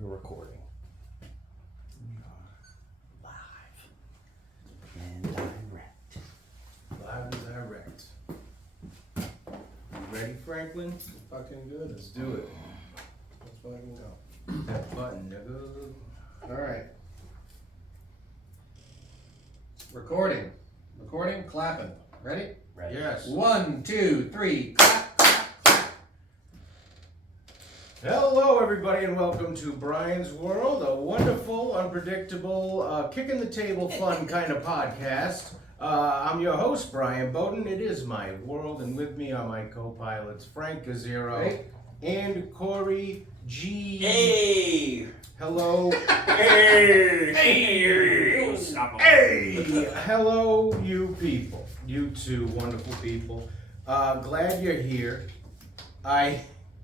We're recording. We are live and direct. Live and direct. You ready, Franklin? Fucking good. Let's do it. Let's fucking go. That button, nigga. All right. Recording. Recording. Clapping. Ready? Ready? Yes. 1, 2, 3. Clap. Hello, everybody, and welcome to Brian's World, a wonderful, unpredictable, kicking the table fun kind of podcast. I'm your host, Brian Bowden. It is my world, and with me are my co-pilots, Frank Gazzero Hey. and Corey G. Hey! Hello. Hey! Hey! Hello, you people. You two wonderful people. Glad you're here.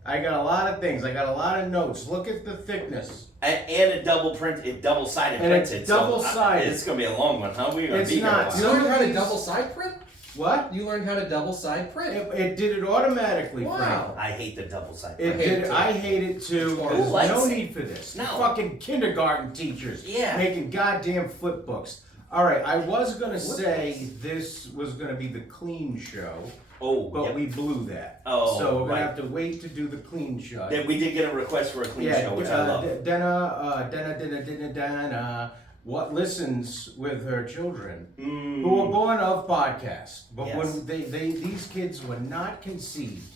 I got a lot of things. I got a lot of notes. Look at the thickness. And a double-sided And it's printed. double-sided. It's gonna be a long one, huh? We're gonna It's be not. here. You learned how to Somebody's- double side print? What? You learned how to double side print. It did it automatically, Wow. Frank. I hate the double-sided. It I hate did. it too. I hate it too. Who There's likes no it? need for this. No. Fucking kindergarten teachers. Yeah. Making goddamn flip books. All right. I was gonna say this was gonna be the clean show, Oh, but yep. we blew that. Oh, so we're gonna right. have to wait to do the clean show. Then we did get a request for a clean show, which I love. Dana, what listens with her children, Mm. who were born of podcasts, but Yes. when these kids were not conceived,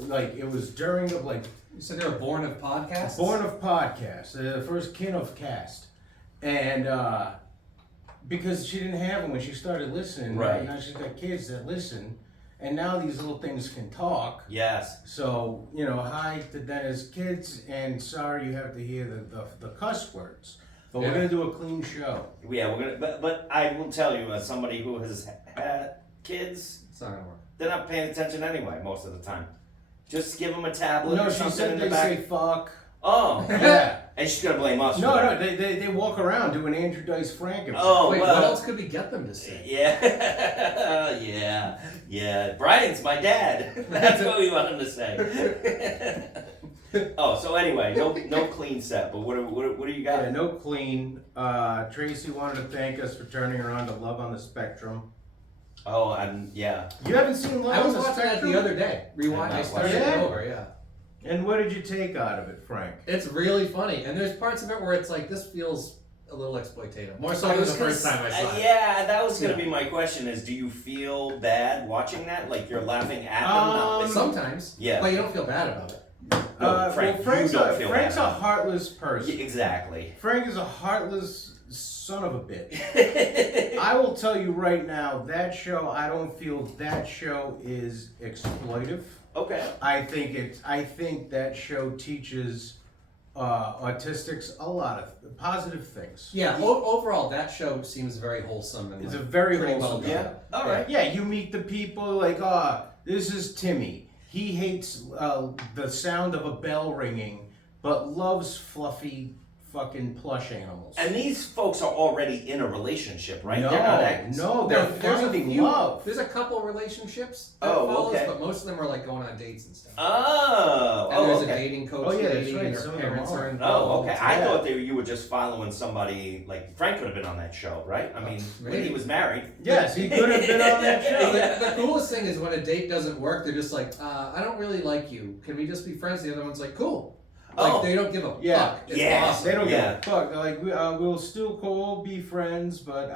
like it was during the like You said they were born of podcasts? born of podcasts, the first kin of cast, and because she didn't have them when she started listening, Right. Now she's got kids that listen, and now these little things can talk. Yes. So, hi to Dennis kids, and sorry you have to hear the cuss words. But we're Yeah. gonna do a clean show. Yeah, we're gonna. But I will tell you, as somebody who has had kids, It's not gonna work. they're not paying attention anyway most of the time. Just give them a tablet No, or she something said in they the back. say fuck. Oh, Yeah. and she's gonna blame us. No, for no, that. they walk around doing Andrew Dice Frank. Oh, Wait, well. what else could we get them to say? Yeah, yeah. Brian's my dad. That's what we want him to say. Oh, so anyway, no clean set. But what do you got? Yeah, no clean. Tracy wanted to thank us for turning her on to Love on the Spectrum. Oh, and yeah. You haven't seen Love I on was the watching that Spectrum? the other day. Rewind. Yeah, I started yeah. it over, yeah. And what did you take out of it, Frank? It's really funny, and there's parts of it where it's like, this feels a little exploitative. More so I than the was gonna first time I saw it. Yeah, that was gonna Yeah. be my question. Is do you feel bad watching that? Like you're laughing at them? not Sometimes, Yeah. but you don't feel bad about it. No, Frank, Frank's you don't a, feel Frank's bad. a heartless person. Yeah, exactly. Frank is a heartless son of a bitch. I will tell you right now, that show, I don't feel that show is exploitive. Okay. I think that show teaches autistics a lot of positive things. Yeah, overall, that show seems very wholesome and It's like, a very pretty wholesome well Yeah. done. All right. Yeah, you meet the people like, this is Timmy. He hates the sound of a bell ringing, but loves fluffy fucking plush animals. And these folks are already in a relationship, right? No, They're not ex- no, they're There's a finding few- love. There's a couple relationships that Oh, follows, okay. but most of them are like going on dates and stuff. Oh. And Oh, there's a okay. dating coach Oh, yeah, that's lady right, and some her of them parents are. are Oh, involved. okay. I Yeah. thought you were just following somebody like Frank could have been on that show, right? I mean, when he maybe. was married. Yes, he could have been on that show. The coolest thing is when a date doesn't work, they're just like, I don't really like you. Can we just be friends? The other one's like, cool. Like, Oh. they don't give a Yeah. fuck. It's Yeah. awesome. They don't Yeah. give a fuck. They're like, we'll still be friends, but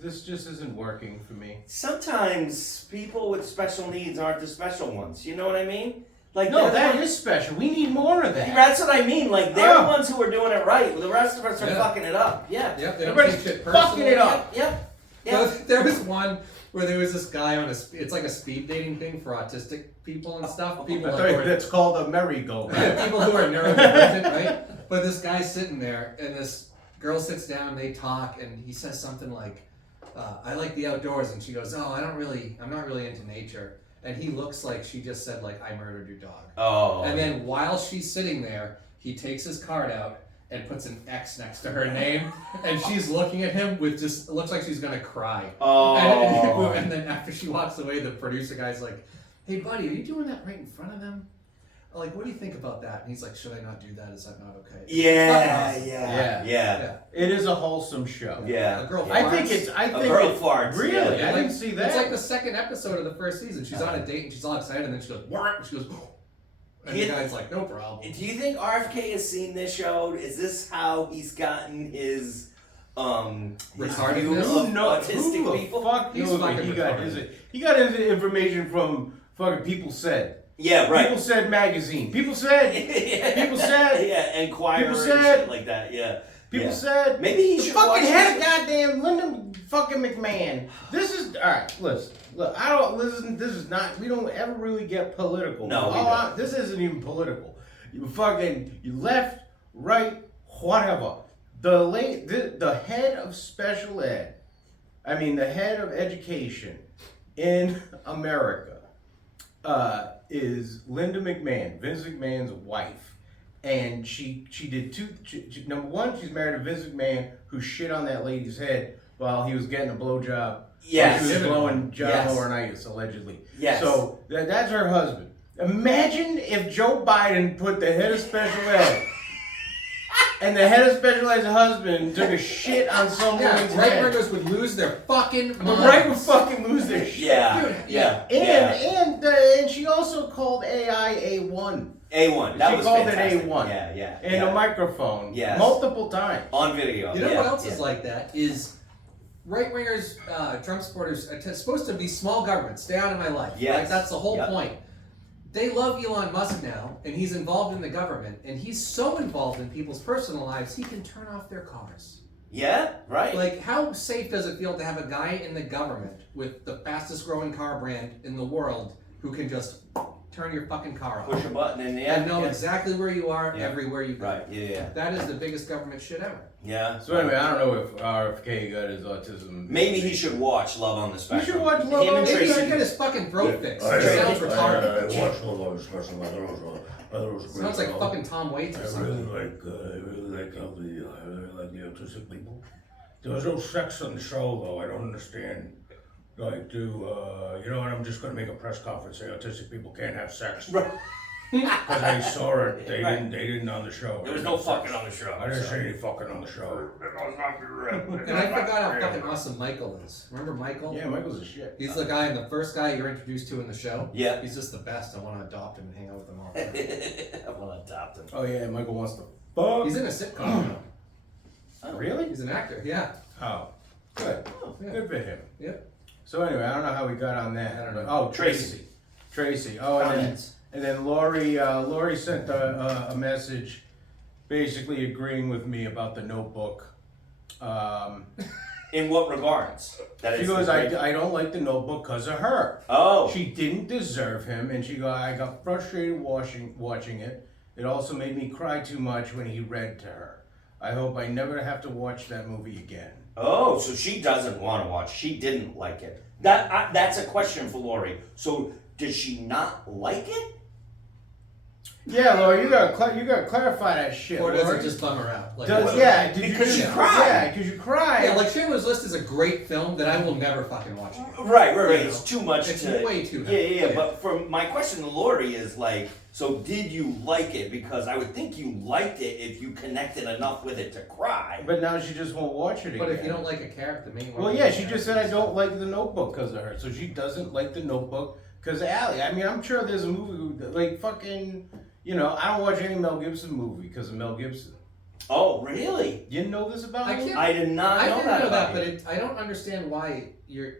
this just isn't working for me. Sometimes people with special needs aren't the special ones. You know what I mean? Like No, they're the that ones- is special. We need more of that. That's what I mean. Like they're Oh. the ones who are doing it right. The rest of us are Yeah. fucking it up. Yeah. Yep, they don't Everybody's take shit fucking personally. it up. Yep. No, Yep. there was one where there was this guy on it's like a speed dating thing for autistic people and stuff. People I like thought who are- that's called a merry-go-round. people who are neurodivergent, right? But this guy's sitting there, and this girl sits down, and they talk, and he says something like, "I like the outdoors," and she goes, "Oh, I'm not really into nature." And he looks like she just said, like, "I murdered your dog." Oh. And then while she's sitting there, he takes his card out and puts an X next to her name, and she's looking at him with just, it looks like she's gonna cry. Oh. And then after she walks away, the producer guy's like, "Hey buddy, are you doing that right in front of them?" like, what do you think about that? And he's like, should I not do that? Is that not okay? Yeah, Fucking yeah, Yeah. yeah, It is a wholesome show. yeah. A girl I farts. think it's. I A think girl it, farts. Really? Yeah. I didn't see that. It's like the second episode of the first season. She's on a date and she's all excited, and then she goes, "What?" And she goes, and the guy's like, "No problem." Do you think RFK has seen this show? Is this how he's gotten his Retardedness? view Who of knows? autistic Who the people? fuck He's knows that fucking he got retarded. he got his information from fucking People Said. Yeah, right. People Said magazine. People Said. People said- yeah, Enquirer People and said- shit like that. Yeah, People yeah. said. Maybe he The should fucking watch head of this. goddamn Linda fucking McMahon. This is all right. Listen, look. I don't listen. This is not. We don't ever really get political. No, we don't. This isn't even political. You left, right, whatever. The head of special ed. I mean, the head of education in America is Linda McMahon, Vince McMahon's wife. And she did number one, she's married to Vince McMahon, who shit on that lady's head while he was getting a blowjob. Yes. She was blowing John Yes. Laurinaitis, allegedly. Yes. So that's her husband. Imagine if Joe Biden put the head of special ed and the head of special ed's husband took a shit on some woman's Right head. wingers would lose their fucking The minds. right would fucking lose their shit. Yeah, Dude, yeah, And yeah. and she also called AI A1 A1. That She was called it fantastic. A1. Yeah, yeah. and yeah. a microphone Yes. multiple times. On video. You know yeah, what else yeah. is like that? Is right wingers, Trump supporters, are supposed to be small government. Stay out of my life. Yes. Like, that's the whole Yep. point. They love Elon Musk now, and he's involved in the government, and he's so involved in people's personal lives, he can turn off their cars. Yeah, right. Like, how safe does it feel to have a guy in the government with the fastest growing car brand in the world who can just turn your fucking car off Push a button and yeah. and know yeah. exactly where you are Yeah. everywhere you go? Right, yeah. That is the biggest government shit ever. Yeah. So anyway, I don't know if RFK got his autism. Maybe he should watch Love on the Spectrum. should watch Love Him on and the Maybe he Tracy- should get his fucking throat fixed. I It sounds retarded. watched Love on the Spectrum. I thought it was a great Sounds like show. fucking Tom Waits or I really something. like the autistic people. There was no sex on the show though. I don't understand. Like, you know what? I'm just gonna make a press conference say autistic people can't have sex. Right. Because I saw it. They Right. didn't on the show. There was no fucking on the show. I didn't so. say any fucking on the show. And I forgot how fucking awesome Michael is. Remember Michael? Yeah, Michael's a shit. He's the guy, the first guy you're introduced to in the show. Yeah. He's just the best. I want to adopt him and hang out with him all the time. I will adopt him. Oh yeah, Michael wants to fuck. He's in a sitcom now. Oh. Really? He's an actor, yeah. Oh, good. Yeah. Good for him. Yep. So anyway, I don't know how we got on that. I don't know. Oh, Tracy. Tracy. Oh, and then, Comments. and then Lori sent a message, basically agreeing with me about the Notebook. In what regards? That She is goes, the great- I don't like the Notebook because of her. Oh. She didn't deserve him, and she go, I got frustrated watching it. It also made me cry too much when he read to her. I hope I never have to watch that movie again. Oh, so she doesn't want to watch. She didn't like it. That's a question for Lori. So does she not like it? Yeah, Lori, you gotta clarify that shit. Or does Lori. it just bum her out? Like, Does, what- yeah, Because you you cry. Yeah, because you cry. Yeah, like Schindler's List is a great film that I will never fucking watch again. Right. You It's know, too much it's to. way too Yeah, heavy. yeah. Yeah. But for my question to Lori is like, so did you like it? Because I would think you liked it if you connected enough with it to cry. But now she just won't watch it again. But if you don't like a character, the main one. Well, yeah, she just said I don't like the Notebook because of her. So she doesn't like the Notebook because of Allie. I mean, I'm sure there's a movie that, like fucking, you know, I don't watch any Mel Gibson movie because of Mel Gibson. Oh, really? You didn't know this about I me? can't- I did not I know didn't that know about that, you. but I don't understand why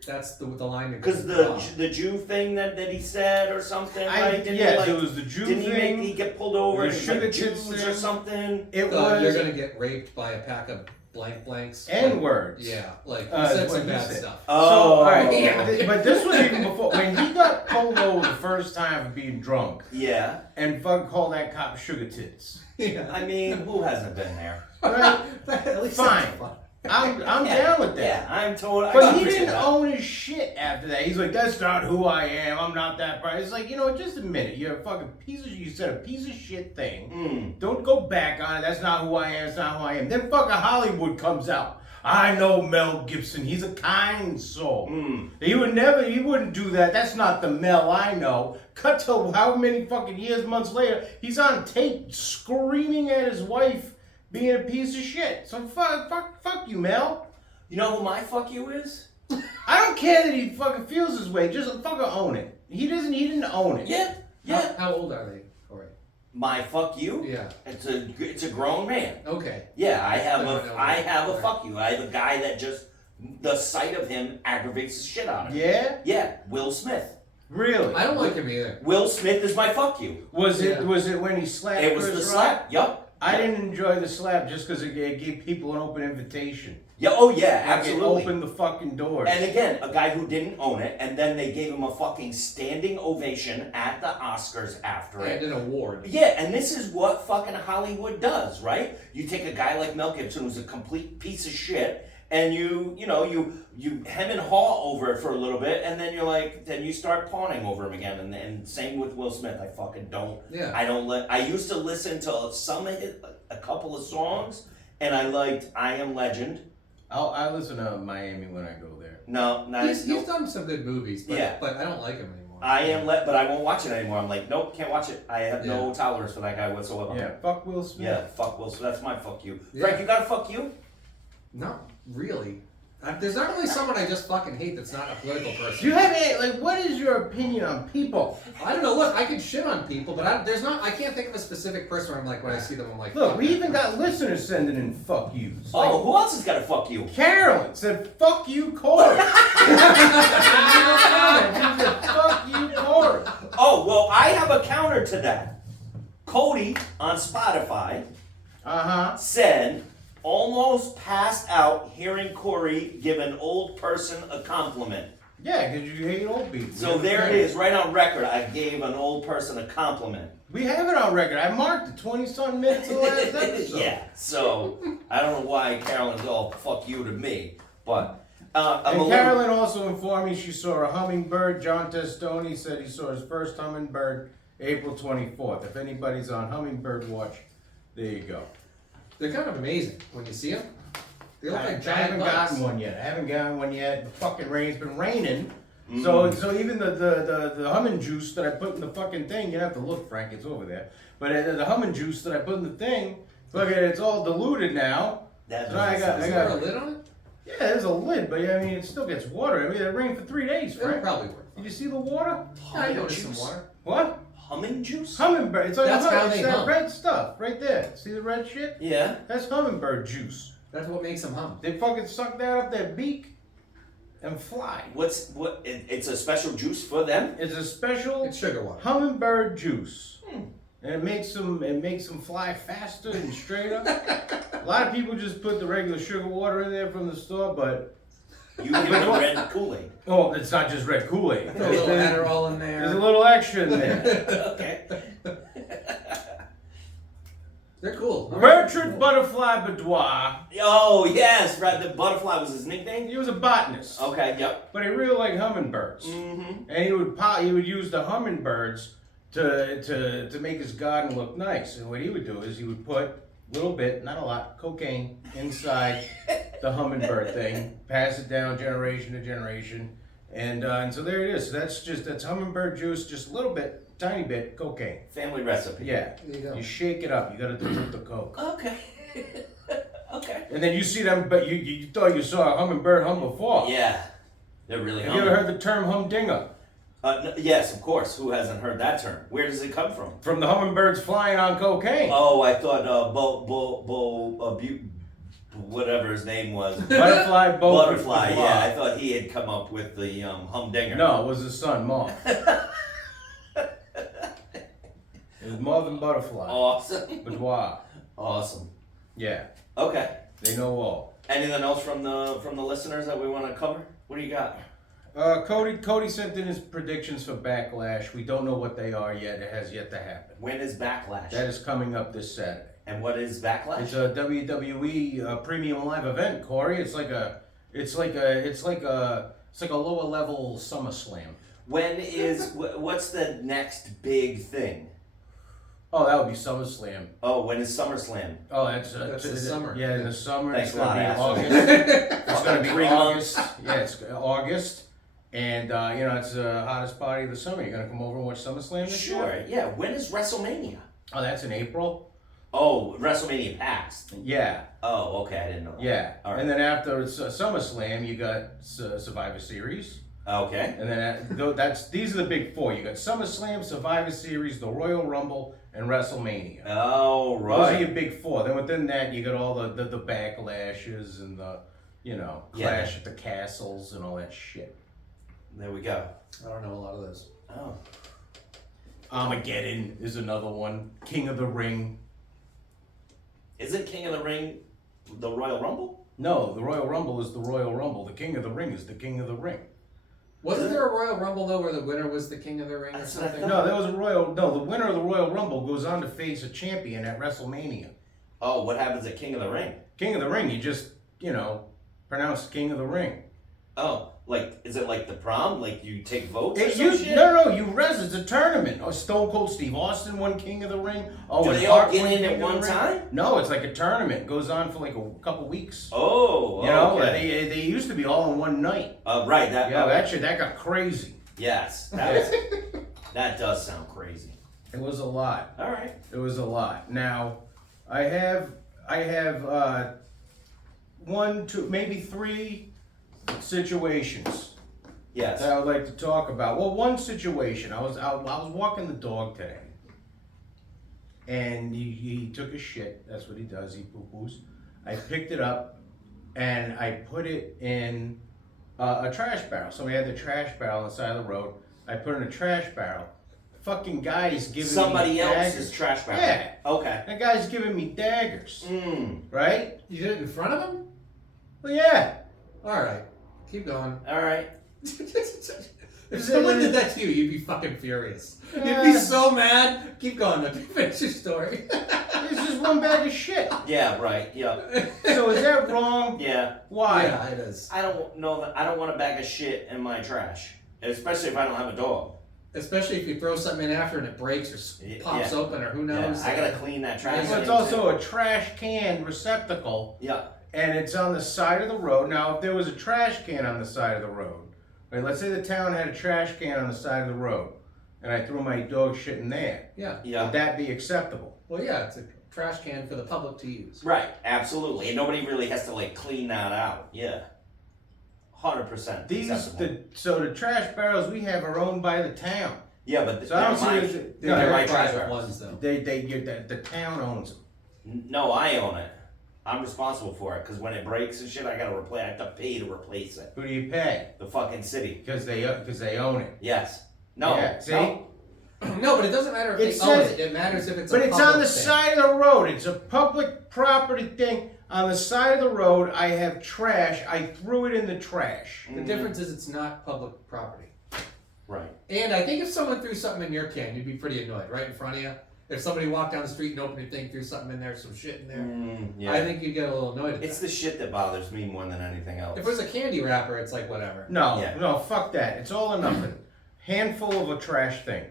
that's the line you're Because gonna draw. the Jew thing that he said or something, right? Didn't yes, he, it like, was the Jew didn't thing. he get pulled over the and it's like sugar Jews tits or thing. something? It You're was gonna get raped by a pack of blanks. N words. Yeah, like he Is said what some he bad said. stuff. Oh, So, all right, yeah. but this was even before when he got pulled over the first time for being drunk Yeah. and fucking called that cop sugar tits. Yeah. I mean, who hasn't been there? Right? At least Fine. that's fun. I'm Yeah, down with that. Yeah, I'm totally. But he didn't own his shit after that. He's like, that's not who I am. I'm not that bright. It's like, you know, just admit it. You're a fucking piece of shit. You said a piece of shit thing. Don't go back on it. That's not who I am. It's not who I am. Then fucking Hollywood comes out. I know Mel Gibson. He's a kind soul. Mm. He wouldn't do that. That's not the Mel I know. Cut to how many fucking years, months later, he's on tape screaming at his wife being a piece of shit. So fuck you, Mel. You know who my fuck you is? I don't care that he fucking feels his way. Just fucking own it. He didn't own it. Yeah, yeah. How old are they, Corey? My fuck you? Yeah. It's a grown man. Okay. Yeah, I have No, a no, I have a right. fuck you. I have a guy that just the sight of him aggravates the shit out of me. Yeah? Yeah, Will Smith. Really? I don't like him either. Will Smith is my fuck you. Was it Yeah. was it when he slapped It was Chris the Rock? slap. Yup. I didn't enjoy the slap just because it gave people an open invitation. Yeah. Oh yeah, Like, absolutely. It opened the fucking doors. And again, a guy who didn't own it, and then they gave him a fucking standing ovation at the Oscars after it. And an award. Yeah, and this is what fucking Hollywood does, right? You take a guy like Mel Gibson, who's a complete piece of shit, and you hem and haw over it for a little bit, and then then you start pawning over him again. And same with Will Smith. I fucking don't. Yeah. I used to listen to a couple of songs, and I liked I Am Legend. I listen to Miami when I go there. No, He's done some good movies, but, Yeah. but I don't like him anymore. but I won't watch it anymore. I'm like, nope, can't watch it. I have no Yeah. tolerance for that guy whatsoever. Yeah, fuck Will Smith. Yeah, fuck Will Smith. That's my fuck you. Yeah. Frank, you got a fuck you? Not really. There's not really someone I just fucking hate that's not a political person. Do you have what is your opinion on people? I don't know. Look, I can shit on people, but I can't think of a specific person where I'm like, when I see them, I'm like, Look, fuck we that even person. got listeners sending in fuck yous. Oh, who else has got a fuck you? Carolyn said, fuck you, Corey. She said, fuck you, Corey. Oh, well, I have a counter to that. Cody on Spotify Uh-huh. said, almost passed out hearing Corey give an old person a compliment. Yeah, because you hate old people. So there it is, right on record. I gave an old person a compliment. We have it on record. I marked it 20-some minutes of the last episode. Yeah, so I don't know why Carolyn's all fuck you to me, but I'm And a little... Carolyn also informed me she saw a hummingbird. John Testoni said he saw his first hummingbird April 24th. If anybody's on hummingbird watch, there you go. They're kind of amazing when you see them. They look I like giant haven't bugs. gotten one yet. I haven't gotten one yet. The fucking rain's been raining. Mm. So even the humming juice that I put in the fucking thing, you have to look, Frank, it's over there. But the humming juice that I put in the thing, look at it, it's all diluted now. That So I got- Is there a lid on it? Yeah, there's a lid, but I mean, it still gets water. I mean, it rained for 3 days, It'll Frank. probably work. Did you see the water? I noticed some juice? water. What? Humming juice? Hummingbird. It's like That's how it's they that hum. red stuff right there. See the red shit? Yeah. That's hummingbird juice. That's what makes them hum. They fucking suck that up their beak and fly. It's a special juice for them? It's a special It's sugar water. hummingbird juice. And it makes them fly faster and straighter. A lot of people just put the regular sugar water in there from the store, but You give them red Kool-Aid. oh, it's not just red Kool-Aid. Put a little There's Adderall in a there. little extra in there. Okay. They're cool. Bertrand Butterfly Boudoir. Oh, yes, right. The butterfly was his nickname? He was a botanist, Okay, yep. but he really liked hummingbirds. Mm-hmm. And he would use the hummingbirds to make his garden look nice. And what he would do is he would put a little bit, not a lot, cocaine inside the hummingbird thing, pass it down generation to generation, and so there it is. So that's hummingbird juice, just a little bit, tiny bit, cocaine. Family recipe. Yeah. There you go. You shake it up. You gotta do it with the coke. Okay. Okay. And then you see them, but you thought you saw a hummingbird hum before. Yeah. They're really Have you ever heard the term humdinger? Yes, of course. Who hasn't heard that term? Where does it come from? From the hummingbirds flying on cocaine. Oh, I thought whatever his name was. Butterfly, Butterfly, yeah. I thought he had come up with the humdinger. No, it was his son, Moth. It was Moth and Butterfly. Awesome. Boudoir. Awesome. Yeah, Okay. they know all. Anything else from the listeners that we want to cover? What do you got? Cody sent in his predictions for Backlash. We don't know what they are yet. It has yet to happen. When is Backlash? That is coming up this Saturday. And what is Backlash? It's a WWE premium live event, Corey. It's like a lower level SummerSlam. When is what's the next big thing? Oh, that would be SummerSlam. Oh, when is SummerSlam? Oh, that's the summer. Yeah, in the summer. Thanks It's a gonna lot, be asshole. August. It's gonna be 3 August. months. Yeah, it's August, and you know it's the hottest party of the summer. You gonna come over and watch SummerSlam this year? Sure. Yeah. When is WrestleMania? Oh, that's in April. Oh, WrestleMania past. Yeah, Oh, okay. I didn't know. that. yeah. All right. And then after SummerSlam, you got Survivor Series, Okay. and then these are the big four. You got SummerSlam, Survivor Series, the Royal Rumble, and WrestleMania. Oh, Those are right. your big four. Then within that, you got all the backlashes and the, you know, Clash at the Castles and all that shit. There we go. I don't know a lot of those. Oh. Armageddon is another one. King of the Ring. Isn't King of the Ring the Royal Rumble? No, the Royal Rumble is the Royal Rumble. The King of the Ring is the King of the Ring. Wasn't there a Royal Rumble though where the winner was the King of the Ring or That's what I something? No, there was a Royal. No, the winner of the Royal Rumble goes on to face a champion at WrestleMania. Oh, what happens at King of the Ring? King of the Ring, you just, you know, pronounce King of the Ring. Oh, like, is it like the prom? Like you take votes or It, some you, shit? no, it's a tournament. Oh, Stone Cold Steve Austin won King of the Ring. Oh, Do and they all Hart get won in King at of the one Ring. time? No, it's like a tournament. It goes on for like a couple weeks. Oh, You know, okay. they used to be all in one night. Right. That. Yeah, that got crazy. Yes. That is, that does sound crazy. It was a lot. All right. It was a lot. Now, I have one, two, maybe three situations Yes. that I would like to talk about. Well, one situation, I was walking the dog today, and he took a shit. That's what he does. He poo poos. I picked it up, and I put it in a trash barrel. Somebody had the trash barrel on the side of the road. I put it in a trash barrel. Fucking guy is giving Somebody me else's daggers. trash barrel. Yeah. Okay. That guy's giving me daggers, Mm. right? You did it in front of him? Well, yeah. All right, keep going. All right. If someone did that to you, you'd be fucking furious. You'd be Yeah. so mad. Keep going. Though. Finish your story. It's just one bag of shit. Yeah. Right. Yeah. So is that wrong? Yeah. Why? Yeah, it is. I don't know that. I don't want a bag of shit in my trash, especially if I don't have a dog. Especially if you throw something in after and it breaks or pops Yeah. open or who Yeah. knows. I gotta clean that trash. Well, it's can, also a trash can receptacle, Yeah. and it's on the side of the road. Now, if there was a trash can on the side of the road, right, let's say the town had a trash can on the side of the road, and I threw my dog shit in there, Yeah. Yeah. would that be acceptable? Well, yeah, it's a trash can for the public to use. Right. Absolutely. And nobody really has to like clean that out. Yeah. 100%. So the trash barrels we have are owned by the town. Yeah, but So I don't they're see my- it as- They're they're no, my very trash private barrels. ones, though. the town owns them. No, I own it. I'm responsible for it because when it breaks and shit, I gotta replace. I have to pay to replace it. Who do you pay? The fucking city. Because they own it. Yes. No. Yeah, see? No. No, but it doesn't matter if It they own says- it. It matters if it's But a it's public on the thing. side of the road. It's a public property thing. On the side of the road, I have trash. I threw it in the trash. The difference is it's not public property. Right. And I think if someone threw something in your can, you'd be pretty annoyed, right in front of you. If somebody walked down the street and opened your thing, threw something in there, some shit in there, Yeah. I think you'd get a little annoyed at It's that. the shit that bothers me more than anything else. If it was a candy wrapper, it's like whatever. No, Yeah. no, fuck that. It's all or nothing. Handful of a trash thing.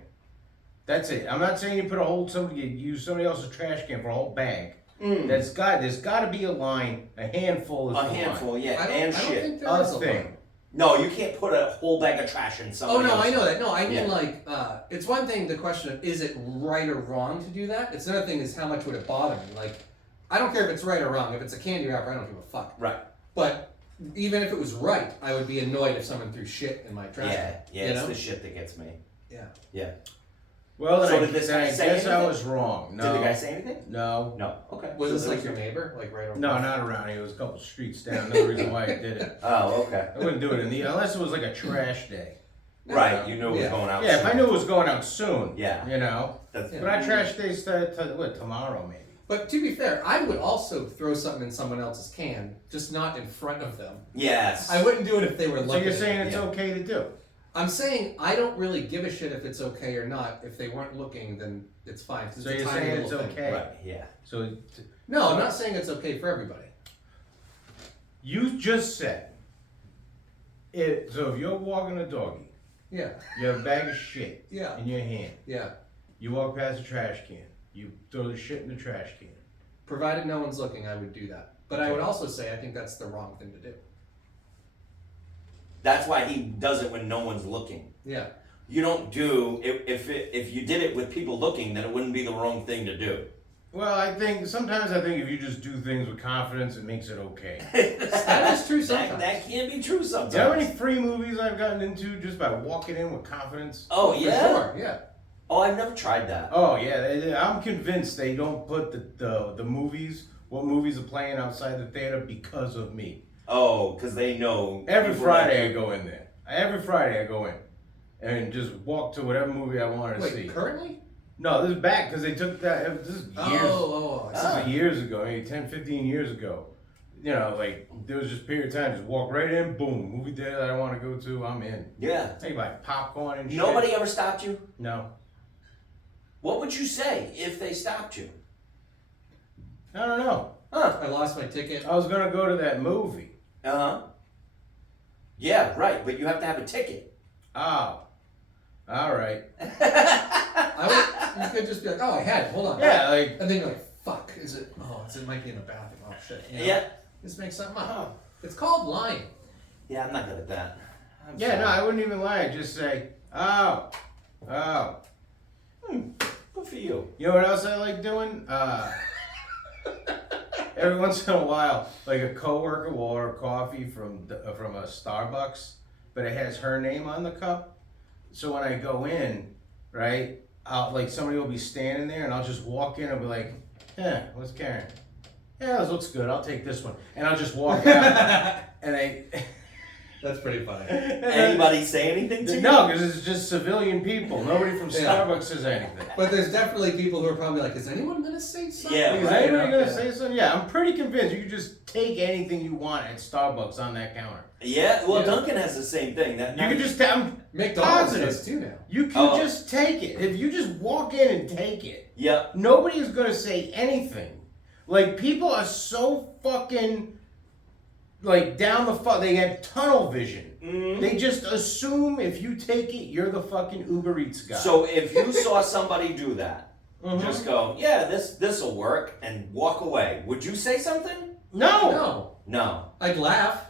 That's it. I'm not saying you put a whole you use somebody else's trash can for a whole bag. There's got to be a line. A handful is a the handful, line. yeah, I don't, and I don't shit. think there Other is a thing. line. No, you can't put a whole bag of trash in Oh somebody no, I else's. know that. No, I mean Yeah. like it's one thing the question of is it right or wrong to do that. It's another thing is how much would it bother me. Like I don't care if it's right or wrong. If it's a candy wrapper, I don't give a fuck. Right. But even if it was right, I would be annoyed if someone threw shit in my trash. Yeah, can, yeah, you it's know? the shit that gets me. Yeah. Yeah. Well, then So I, did this then guy I say guess I anything? was wrong. No. Did the guy say anything? No. No. Okay. Was So this there like your neighbor, like right over? No, not around here. It was a couple streets down. Another reason why I did it. Oh, okay. I wouldn't do it unless it was like a trash day. Right, you knew it was Yeah. going out. Yeah, if I soon. knew it was going out soon. Yeah. You know. That's, Yeah. But our trash day started tomorrow maybe. But to be fair, I would also throw something in someone else's can, just not in front of them. Yes. I wouldn't do it if they were So looking. you're at saying it. it's yeah. okay to do? I'm saying I don't really give a shit if it's okay or not. If they weren't looking, then it's fine. 'cause So it's a you're tiny saying it's little thing. okay? Right. Yeah. So No, I'm not saying it's okay for everybody. you just said it. So if you're walking a doggy, Yeah, you have a bag of shit yeah, in your hand. yeah. You walk past a trash can. You throw the shit in the trash can. Provided no one's looking, I would do that. But I would also say I think that's the wrong thing to do. That's why he does it when no one's looking. Yeah. You don't do if you did it with people looking, then it wouldn't be the wrong thing to do. Well, sometimes I think if you just do things with confidence, it makes it okay. That is true sometimes. That can be true sometimes. Do you know how many free movies I've gotten into just by walking in with confidence? Oh For yeah. sure, yeah. Oh, I've never tried that. Oh yeah, I'm convinced they don't put the movies, what movies are playing outside the theater because of me. Oh, because they know. Every people Friday I like- go in there. Every Friday I go in and just walk to whatever movie I wanted to Wait, see. currently? No, this is back because they took that. This is years. I This see. is years ago, maybe 10, 15 years ago. You know, like there was just a period of time, just walk right in, boom, movie theater that I want to go to, I'm in. Yeah. Hey, like popcorn and shit. Nobody ever stopped you? No. What would you say if they stopped you? I don't know. Huh. I lost my ticket. I was gonna go to that movie. Uh-huh. Yeah, right, but you have to have a ticket. Oh. All right. You could just be like, oh, I had it. Hold on. Yeah, like And then you're like, fuck, is it? Oh, it might be in the bathroom. Oh, shit. You know? Yeah. Just make something up. Oh. It's called lying. Yeah, I'm not good at that. I'm yeah, sorry. no, I wouldn't even lie. I'd just say, oh. Good for you. You know what else I like doing? Every once in a while, like a coworker will order coffee from a Starbucks, but it has her name on the cup. So when I go in, right, somebody will be standing there, and I'll just walk in and be like, what's Karen? Yeah, this looks good. I'll take this one, and I'll just walk out, and That's pretty funny. Anybody say anything to you? No, because it's just civilian people. Nobody from Yeah. Starbucks says anything. But there's definitely people who are probably like, is anyone going to say something? Yeah, Is right, anybody Yeah. gonna say something? Yeah, I'm pretty convinced you can just take anything you want at Starbucks on that counter. Yeah, well, Yeah. Duncan has the same thing. That You can just I'm McDonald's Positive. does too now. You can Oh. just take it. If you just walk in and take it, Yep. nobody is going to say anything. Like, people are so fucking, like, down the fuck. They have tunnel vision. Mhm. They just assume if you take it, you're the fucking Uber Eats guy. So if you saw somebody do that, Mhm. just go, yeah, this'll work, and walk away. Would you say something? No! No. No. I'd laugh.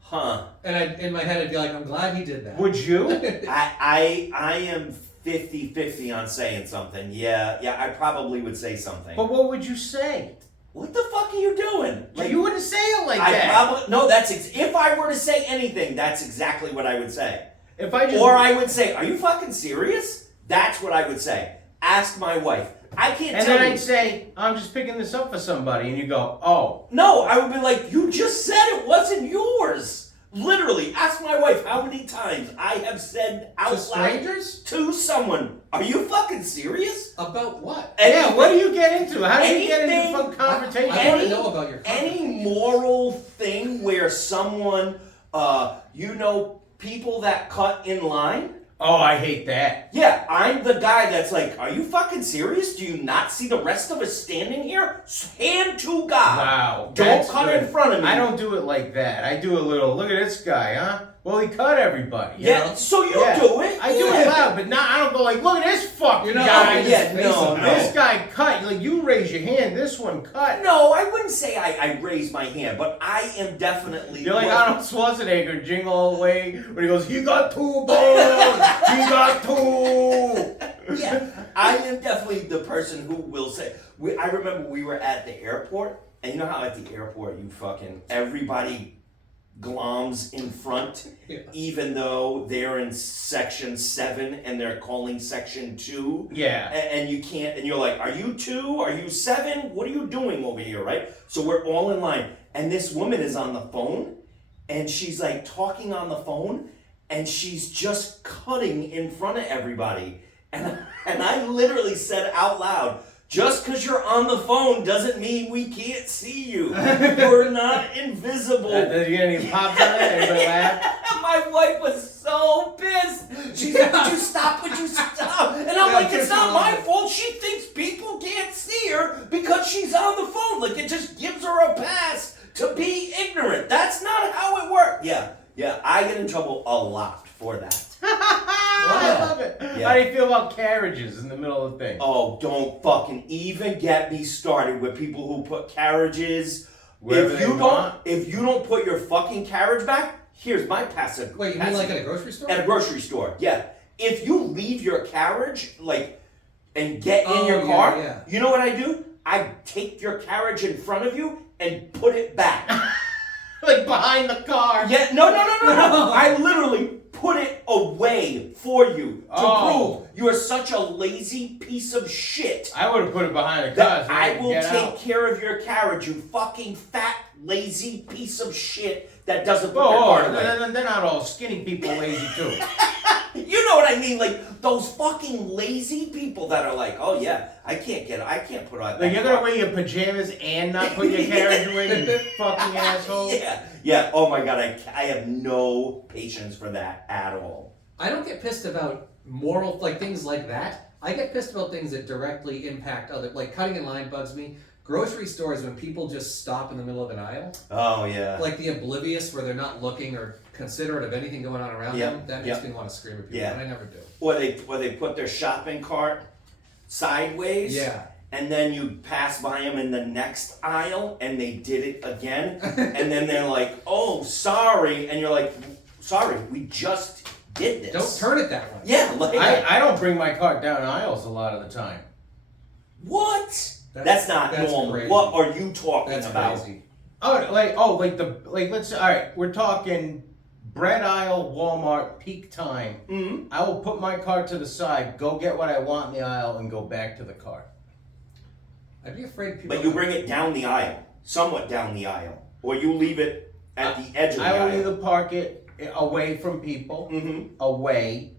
Huh. And in my head, I'd be like, I'm glad he did that. Would you? I am 50-50 on saying something. Yeah, I probably would say something. But what would you say? What the fuck are you doing? You wouldn't say it like I that. probably no. If I were to say anything, that's exactly what I would say. If I just. Or I would say, "Are you fucking serious?" That's what I would say. Ask my wife. I can't And tell then you. I'd say, I'm just picking this up for somebody. And you go, oh. No, I would be like, "You just said it wasn't yours." Literally, ask my wife how many times I have said out To loud strangers? to someone, "Are you fucking serious?" About what? Yeah, what do you get into? How do you get into Anything- fun conversation? I want to know about your Any conversation. moral thing where someone, people that cut in line? Oh, I hate that. Yeah, I'm the guy that's like, "Are you fucking serious? Do you not see the rest of us standing here? Hand to God. Wow. Don't that's cut good. in front of me." I don't do it like that. I do a little, look at this guy, huh? Well, he cut everybody. You Yeah, know? so you Yeah. do it. I do yeah. it loud, but not, I don't go like, look at this fucking You're not guy. like, yeah, face no, him. no. This guy cut. Like, you raise your hand, this one cut. No, I wouldn't say I raise my hand, but I am definitely. You're like Arnold Schwarzenegger, Jingle All the Way, when he goes, he got 2 balls, he got 2. Yeah, I am definitely the person who will say. I remember we were at the airport, and you know how at the airport you fucking everybody gloms in front, Yeah. even though they're in section 7 and they're calling section 2. Yeah. And you can't, and you're like, "Are you 2? Are you 7? What are you doing over here?" Right? So we're all in line, and this woman is on the phone, and she's like talking on the phone, and she's just cutting in front of everybody. And I literally said out loud, "Just because you're on the phone doesn't mean we can't see you. You're not invisible." Did you get any pops on it? Anybody laugh? My wife was so pissed. She's like, "Would you stop? Would you stop?" And I'm Yeah, like, "It's just not a my little- fault. She thinks people can't see her because she's on the phone. Like, it just gives her a pass to be ignorant. That's not how it works." Yeah, I get in trouble a lot for that. I love it. How do you feel about carriages in the middle of the thing? Oh, don't fucking even get me started with people who put carriages. Wherever If they you want. don't put your fucking carriage back, here's my passive. Wait, you mean like at a grocery store? At a grocery store? Yeah. If you leave your carriage and get in your yeah, car, yeah. you know what I do? I take your carriage in front of you and put it back. Like behind the car. Yeah, no. I literally put it away for you to Oh. prove you are such a lazy piece of shit I would have put it behind the car. that so I can will get take out. care of your carriage, you fucking fat, lazy piece of shit that doesn't put Whoa, their car whoa, away. they're not all skinny people lazy too. You know what I mean? Like those fucking lazy people that are like, oh yeah, I can't put on. Like you're gonna wear your pajamas and not put your carriage away, you fucking asshole. Yeah. Oh my god, I have no patience for that at all. I don't get pissed about moral, like things like that. I get pissed about things that directly impact other, like cutting in line bugs me. Grocery stores, when people just stop in the middle of an aisle, Oh yeah. like the oblivious where they're not looking or considerate of anything going on around Yep, them, that makes me want to scream at people, Yeah. and I never do. Or they put their shopping cart sideways. Yeah. And then you pass by them in the next aisle, and they did it again, and then they're like, "Oh, sorry," and you're like, "Sorry, we just did this." Don't turn it that way. Yeah, like I don't bring my cart down aisles a lot of the time. what? That's not that's normal. crazy. What are you talking That's about? crazy. Let's all right. We're talking bread aisle, Walmart, peak time. Mm-hmm. I will put my cart to the side, go get what I want in the aisle, and go back to the cart. I'd be afraid people. But you bring it down the aisle, somewhat down the aisle, or you leave it at the edge of the I will aisle. either park it away from people, Mm-hmm. away,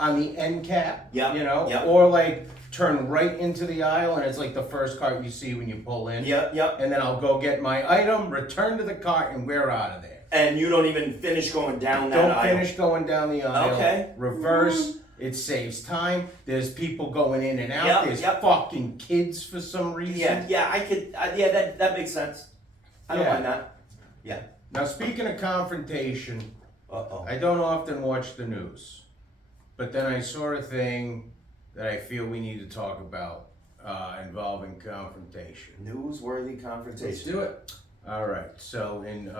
on the end cap, Yep, you know, yep. or like turn right into the aisle, and it's like the first cart you see when you pull in. Yep. And then I'll go get my item, return to the cart, and we're out of there. And you don't even finish going down that Don't aisle. finish going down the aisle. Okay. Reverse. It saves time. There's people going in and out. Yep, There's yep. fucking kids for some reason. Yeah, I could. That makes sense. I don't Yeah. mind that. Yeah. Now, speaking of confrontation, Uh-oh. I don't often watch the news, but then I saw a thing that I feel we need to talk about involving confrontation. Newsworthy Let's confrontation. do it. All right, so in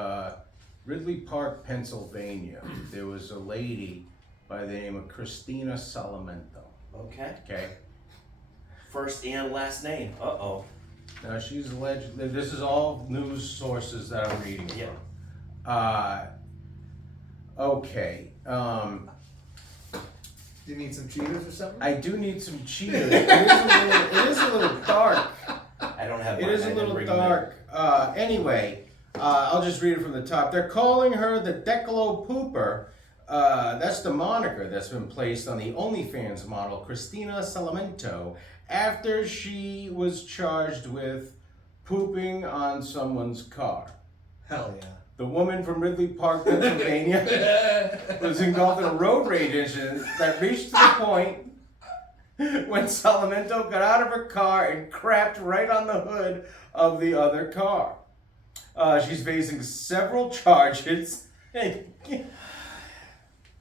Ridley Park, Pennsylvania, there was a lady by the name of Christina Salamento. Okay. Okay, First and last name. Uh-oh. now she's alleged. This is all news sources that I'm reading Yeah. from. Okay. Do you need some cheaters or something? I do need some cheaters. It is a little dark. I don't have It mine. is I a didn't little bring them in. dark. Anyway, I'll just read it from the top. They're calling her the Decalo Pooper. That's the moniker that's been placed on the OnlyFans model, Christina Salamento, after she was charged with pooping on someone's car. Hell yeah. The woman from Ridley Park, Pennsylvania, was engulfed in a road rage incident that reached the point when Salamento got out of her car and crapped right on the hood of the other car. She's facing several charges.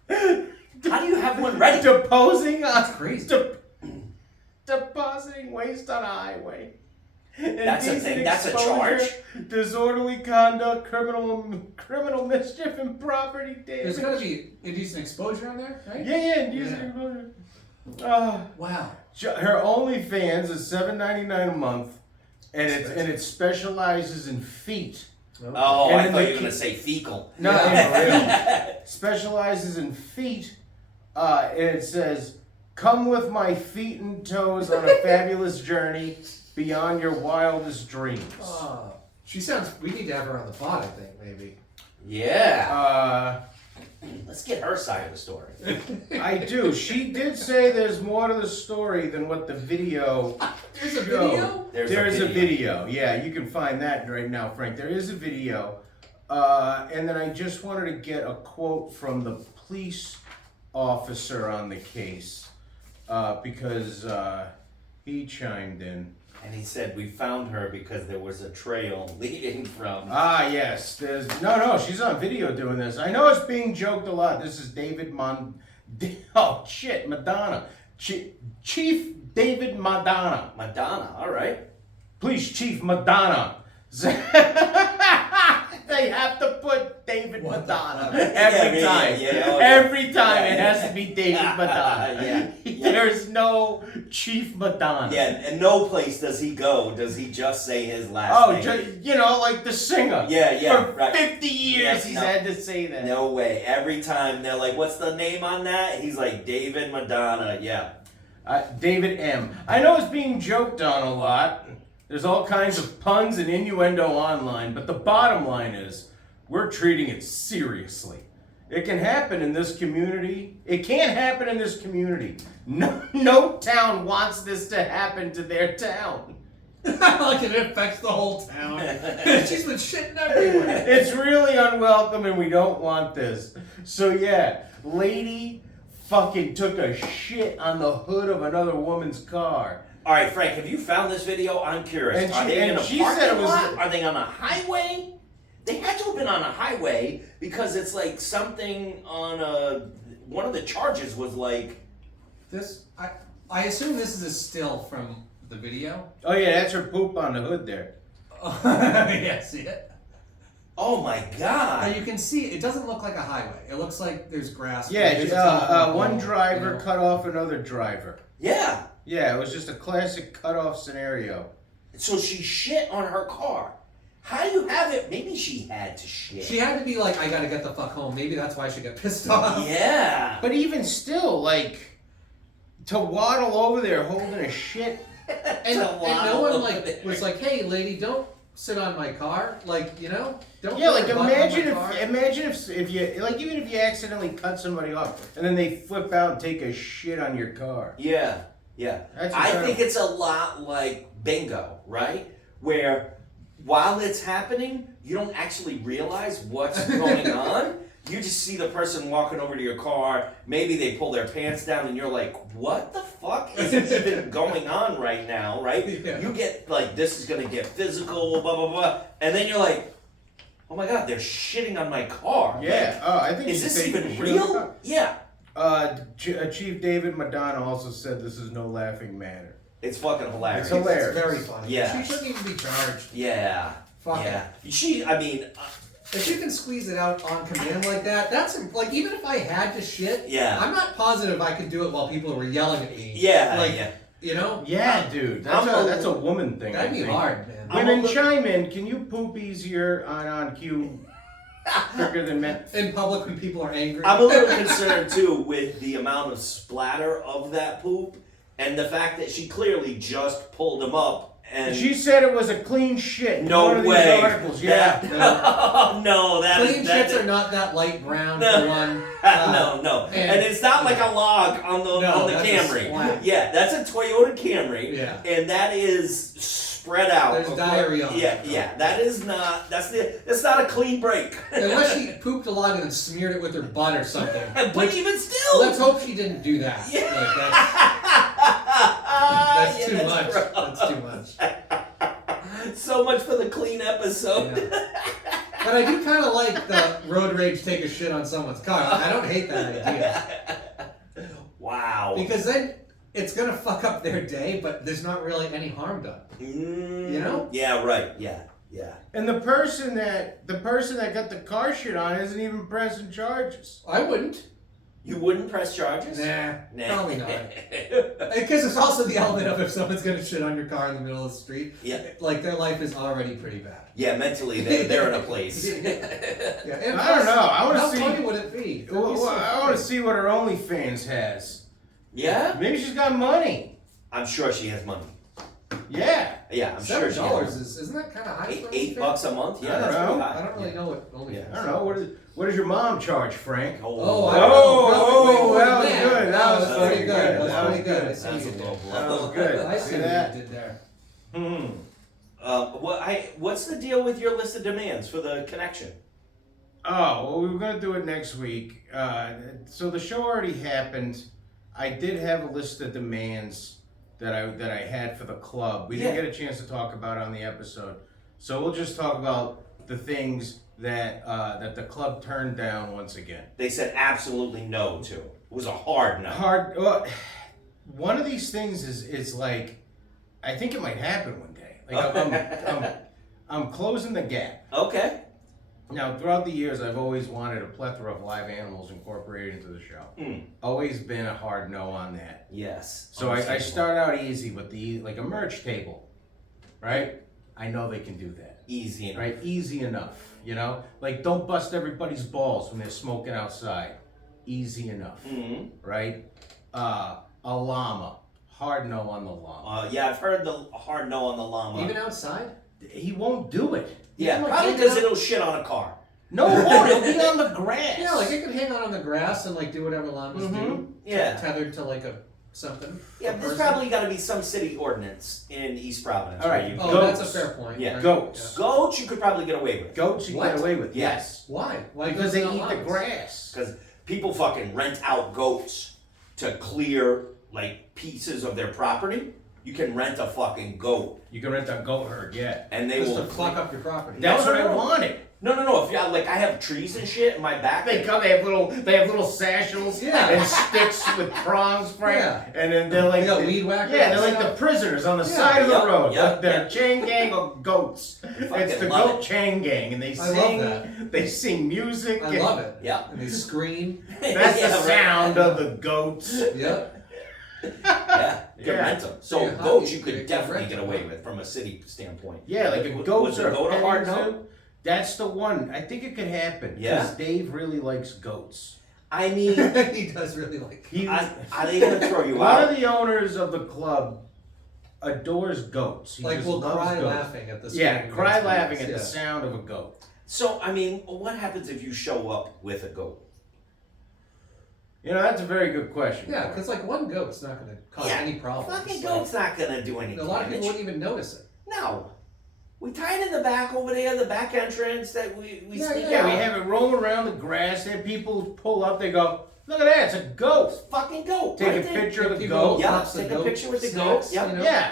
How do you have one ready? Deposing on That's crazy. depositing waste on a highway. That's a Indecent thing. That's a exposure, charge. Disorderly conduct, criminal mischief, and property damage. There's gotta be indecent exposure on there, right? Yeah, indecent Yeah. exposure. Wow. Her OnlyFans is $7.99 a month, and it specializes in feet. Oh, And I in thought the you were ki- going to say fecal. No, Yeah. it specializes in feet, and it says, "Come with my feet and toes on a fabulous journey beyond your wildest dreams." She sounds. We need to have her on the pod. I think maybe. Yeah. Uh, Let's get her side of the story. I do. She did say there's more to the story than what the video. There's a showed. video. There's a video. Yeah, you can find that right now, Frank. There is a video. And then I just wanted to get a quote from the police officer on the case because he chimed in. And he said, we found her because there was a trail leading from... Ah, yes. No, she's on video doing this. I know it's being joked a lot. This is David Oh shit, Madonna. Chief David Madonna. Madonna, all right. Please, Chief Madonna. They have to put David What the Madonna fuck? every Yeah, time. yeah, oh, yeah. Every time Yeah, it yeah. has to be David Madonna. Yeah. There's no Chief Madonna. Yeah, and no place does he go does he just say his last Oh, name. you know, like the singer. Yeah, For right. 50 years Yeah, he's no. had to say that. No way. Every time they're like, what's the name on that? He's like, David Madonna. Yeah. David M. I know it's being joked on a lot. There's all kinds of puns and innuendo online, but the bottom line is we're treating it seriously. It can happen in this community. It can't happen in this community. No town wants this to happen to their town. Like it affects the whole town. She's been shitting everywhere. It's really unwelcome and we don't want this. So yeah, lady fucking took a shit on the hood of another woman's car. All right, Frank, have you found this video? I'm curious. And Are she- they in and a she parking said it was- lot? Are they on a highway? They had to have been on a highway because it's like something on one of the charges was like, This, I assume this is a still from the video. Oh yeah, that's her poop on the hood there. Yeah, see it? oh my Now god. you can see it doesn't look like a highway. It looks like there's grass. Yeah, there's a telephone one pole, driver you know? cut off another driver. Yeah. Yeah, it was just a classic cut-off scenario. So she shit on her car. How do you have it? Maybe she had to shit. She had to be like, I gotta get the fuck home. Maybe that's why she got pissed off. Yeah. But even still, like, to waddle over there holding a shit. And no one like was like, hey lady, don't sit on my car. Like, you know? Don't Yeah, put like your butt on imagine my car. if you like even if you accidentally cut somebody off and then they flip out and take a shit on your car. Yeah. Yeah. That's I incredible. think it's a lot like bingo, right? Where while it's happening, you don't actually realize what's going on. You just see the person walking over to your car. Maybe they pull their pants down, and you're like, "What the fuck is even going on right now?" Right? Yeah. You get like, "This is gonna get physical," blah blah blah, and then you're like, "Oh my god, they're shitting on my car." Yeah. Oh, I think Like, is you this take even the shit on the real? car. Yeah. Chief David Madonna also said this is no laughing matter. It's fucking hilarious. It's hilarious. It's very funny. Yeah. She shouldn't even be charged. Yeah. Fuck yeah. I mean, If you can squeeze it out on command like that, that's like even if I had to shit, Yeah. I'm not positive I could do it while people were yelling at me. yeah, like yeah. you know, Yeah, dude. That's a woman thing. that'd I be think. hard, man. I'm Women a li- chime in. Can you poop easier on cue quicker than men? In public when people are angry. I'm a little concerned too with the amount of splatter of that poop and the fact that she clearly just pulled him up and She said it was a clean shit. in no one of these way. articles. Yeah. No, that is Clean that shits is- are not that light brown No. for one. no, and- and it's not like a log on the No, on the that's a Camry. splat. Yeah, that's a Toyota Camry. Yeah. and that is spread out. There's across- diarrhea on Yeah, it. yeah, that is not. That's not a clean break. Unless she pooped a lot and then smeared it with her butt or something. But Which, even still, let's hope she didn't do that. Yeah. Like, that's Yeah, too that's much. gross. That's too much. So much for the clean episode. Yeah. But I do kind of like the road rage take a shit on someone's car. I don't hate that idea. Wow. Because then it's going to fuck up their day, but there's not really any harm done. You know? Yeah. Right. Yeah. Yeah. And the person that got the car shit on isn't even pressing charges. I wouldn't. You wouldn't press charges? Nah, Nah. probably not. Because there's also the element of if someone's going to shit on your car in the middle of the street, Yeah. like their life is already pretty bad. Yeah. Mentally, they're in a place. Yeah, and I don't know. I want how to see. funny would it be? That'd be Well, so I want funny. to see what her OnlyFans has. Yeah. Maybe she's got money. I'm sure she has money. Yeah. Yeah. I'm sure she has. $7 isn't that kind of high? for $8 OnlyFans? a month. Yeah. I don't that's know. pretty I high. don't really know what OnlyFans. I don't know. What does your mom charge, Frank? Oh, I Oh, don't know. that was good. That was That's pretty pretty good. good. That's That was pretty good. I good. see That's what a you low did. That blow. was good. I See see what that? you did there. What's the deal with your list of demands for the connection? Oh, well, we were gonna do it next week. So the show already happened. I did have a list of demands that I had for the club. We didn't Yeah. get a chance to talk about on the episode, so we'll just talk about the things that that the club turned down once again. They said absolutely no to. was a hard no. Hard. Well, one of these things is like, I think it might happen one day. Like I'm closing the gap. Okay. Now, throughout the years, I've always wanted a plethora of live animals incorporated into the show. Always been a hard no on that. Yes. So I start out easy with like a merch table, right? I know they can do that. Easy enough. Right? Easy enough. You know? Like, don't bust everybody's balls when they're smoking outside. Easy enough. Mm-hmm. Right? A llama. Hard no on the llama. Yeah, I've heard the hard no on the llama. Even outside? He won't do it. Yeah, Even, like, probably hanging because out- it'll shit on a car. No, it won't. It'll be on the grass. Yeah, like it could hang out on the grass and like do whatever llamas do. Yeah. Tethered to like a something. Yeah, a but there's person. probably got to be some city ordinance in East Providence. All right, where you Oh, Goats. that's a fair point. Yeah. right? Goats. Goats, you could probably get away with. Goats you What? get away with. Yeah. Yes. Why? Why Because goats they not eat the llamas? grass. Because people fucking rent out goats to clear like pieces of their property. You can rent a fucking goat, You can rent a goat herd, yeah. and they Just will to clock up your property. That's No, what no, I no. wanted. No. If you like, I have trees and shit in my back. They come. They have little satchels Yeah. and sticks with prongs, Frank. Yeah. And then they're like They got weed whackers Yeah, they're and like the stuff. prisoners on the Yeah. side of the Yep, road. yep, They're yep. chain gang of goats. It's fucking the love goat it. chain gang, and they I love sing. that. They sing music. I and love it. Yeah. And they scream. That's Yeah, the right. sound of the goats. Yep. Yeah, you can Yeah. rent them. So Yeah, goats, you you could can definitely rent get them. away with from a city standpoint. Yeah, like a Was goats a or goat a hard petting no? zoo. That's the one. I think it could happen. Yeah? Because Dave really likes goats. I mean, He does really like. He, are they gonna throw you one out? of the owners of the club adores goats. He Like just we'll loves cry goats. laughing at the Yeah, screaming cry goats. laughing at Yeah. the sound of a goat. So I mean, what happens if you show up with a goat? You know, that's a very good question. Yeah, because like one goat's not going to cause Yeah, any problems. Fucking Like, goat's not gonna do any a lot of damage. people wouldn't even notice it. No. We tie it in the back over there, the back entrance that we Yeah, sneak Yeah, out. we have it rolling around the grass, and people pull up, they go, look at that, it's a goat. fucking goat. Take right a there. picture of the People goat. Yeah, pops the take a goat picture with the snacks, goat, yeah. you know? Yeah.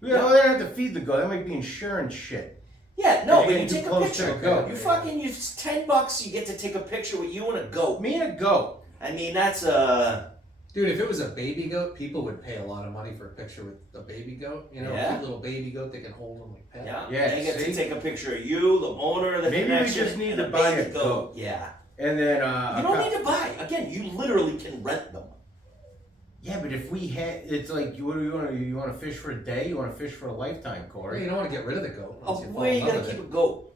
You know, Yeah. they don't have to feed the goat, that might be insurance shit. Yeah, no, You're but you getting too take a close to picture. the goat. You fucking, it's $10, you get to take a picture with you and a goat. Me and a goat. I mean, that's Dude, if it was a baby goat, people would pay a lot of money for a picture with a baby goat. You know, Yeah. a cute little baby goat they can hold them like pet. yeah. Yeah, They get see? to take a picture of you, the owner, the Maybe we connection, just need and to a buy baby a goat. Yeah. And then, You don't need to buy. Again, you literally can rent them. yeah, but if we had, it's like, what do you want to fish for a day? You want to fish for a lifetime, Well, Corey? you don't want to get rid of the goat Oh, once you fall where are you in love gonna with keep it. a goat?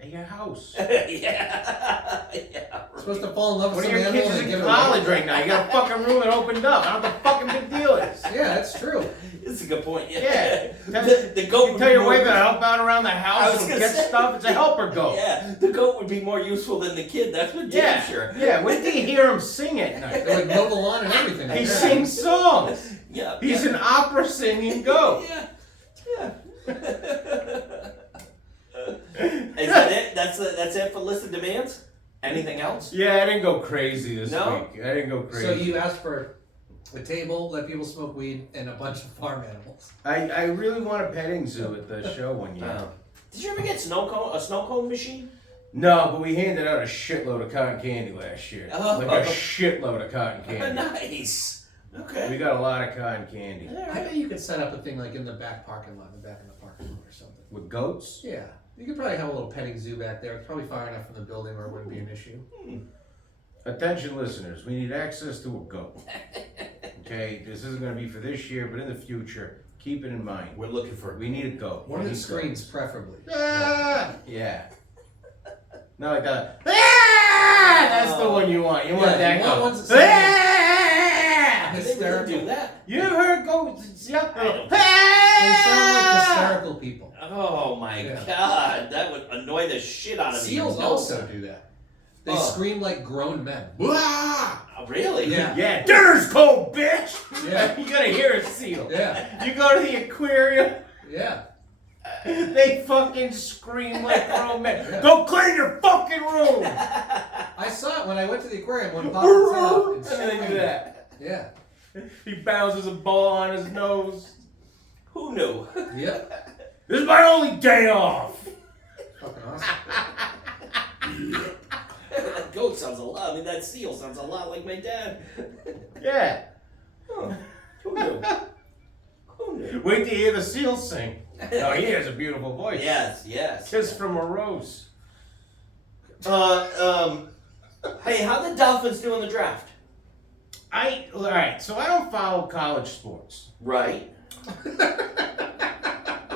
At your house. yeah. You're supposed to fall in love One with of some your animal kids and is give in it away. college right now. You got a fucking room that opened up. I don't know what the fucking big deal is. Yeah, that's true. It's a good point. Yeah. The goat You would tell be your more wife to useful- help out around the I house was and gonna get say- stuff. It's a helper goat. Yeah, the goat would be more useful than the kid. That's for damn Yeah, sure. yeah. When do you hear him sing at night? They would mow the lawn and everything. He Yeah. sings songs. Yeah. He's yeah. an opera singing goat. Yeah. Is that it? That's it for list of demands? Anything else? Yeah, I didn't go crazy this No? week. I didn't go crazy. So you asked for a table, let people smoke weed, and a bunch of farm animals. I really want a petting zoo at the show one year. Oh. Did you ever get a snow cone machine? No, but we handed out a shitload of cotton candy last year. Oh. Like a shitload of cotton candy. Nice. Okay. We got a lot of cotton candy. All I right. bet you could set up a thing like in the back parking lot, in the back of the parking lot or something. With goats? Yeah. You could probably have a little petting zoo back there. It's probably far enough from the building where it wouldn't be an issue. Attention listeners, we need access to a goat. Okay, this isn't going to be for this year, but in the future, keep it in mind. We're looking for. We need a goat. One We of the need screens, goats. preferably. Ah! Yeah. Not like that. Ah! That's the one you want. You want Yeah, that you want goat. ones that Ah! They really Hysterical. do that. You ever heard goats? Yep. I don't- They sound like Ah! hysterical people. Oh my Yeah. god, that would annoy the shit out of me. Seals No. also do that. They Oh. scream like grown men. Ah! Oh, really? Yeah. Yeah, dinner's cold, bitch! Yeah. You gotta hear a seal. Yeah. You go to the aquarium, Yeah. they fucking scream like grown men. Yeah. Go clean your fucking room! I saw it when I went to the aquarium. One popped its head up and And then they do screamed. that. Yeah. He bounces a ball on his nose. Who knew? Yep. This is my only day off! Fucking awesome. Goats sounds a lot. I mean, that seal sounds a lot like my dad. Yeah. Huh. Who knew? Who knew? Wait till you hear the seal sing. Oh, he has a beautiful voice. Yes. Kiss from a rose. Hey, how the Dolphins do in the draft? All right, so I don't follow college sports. Right.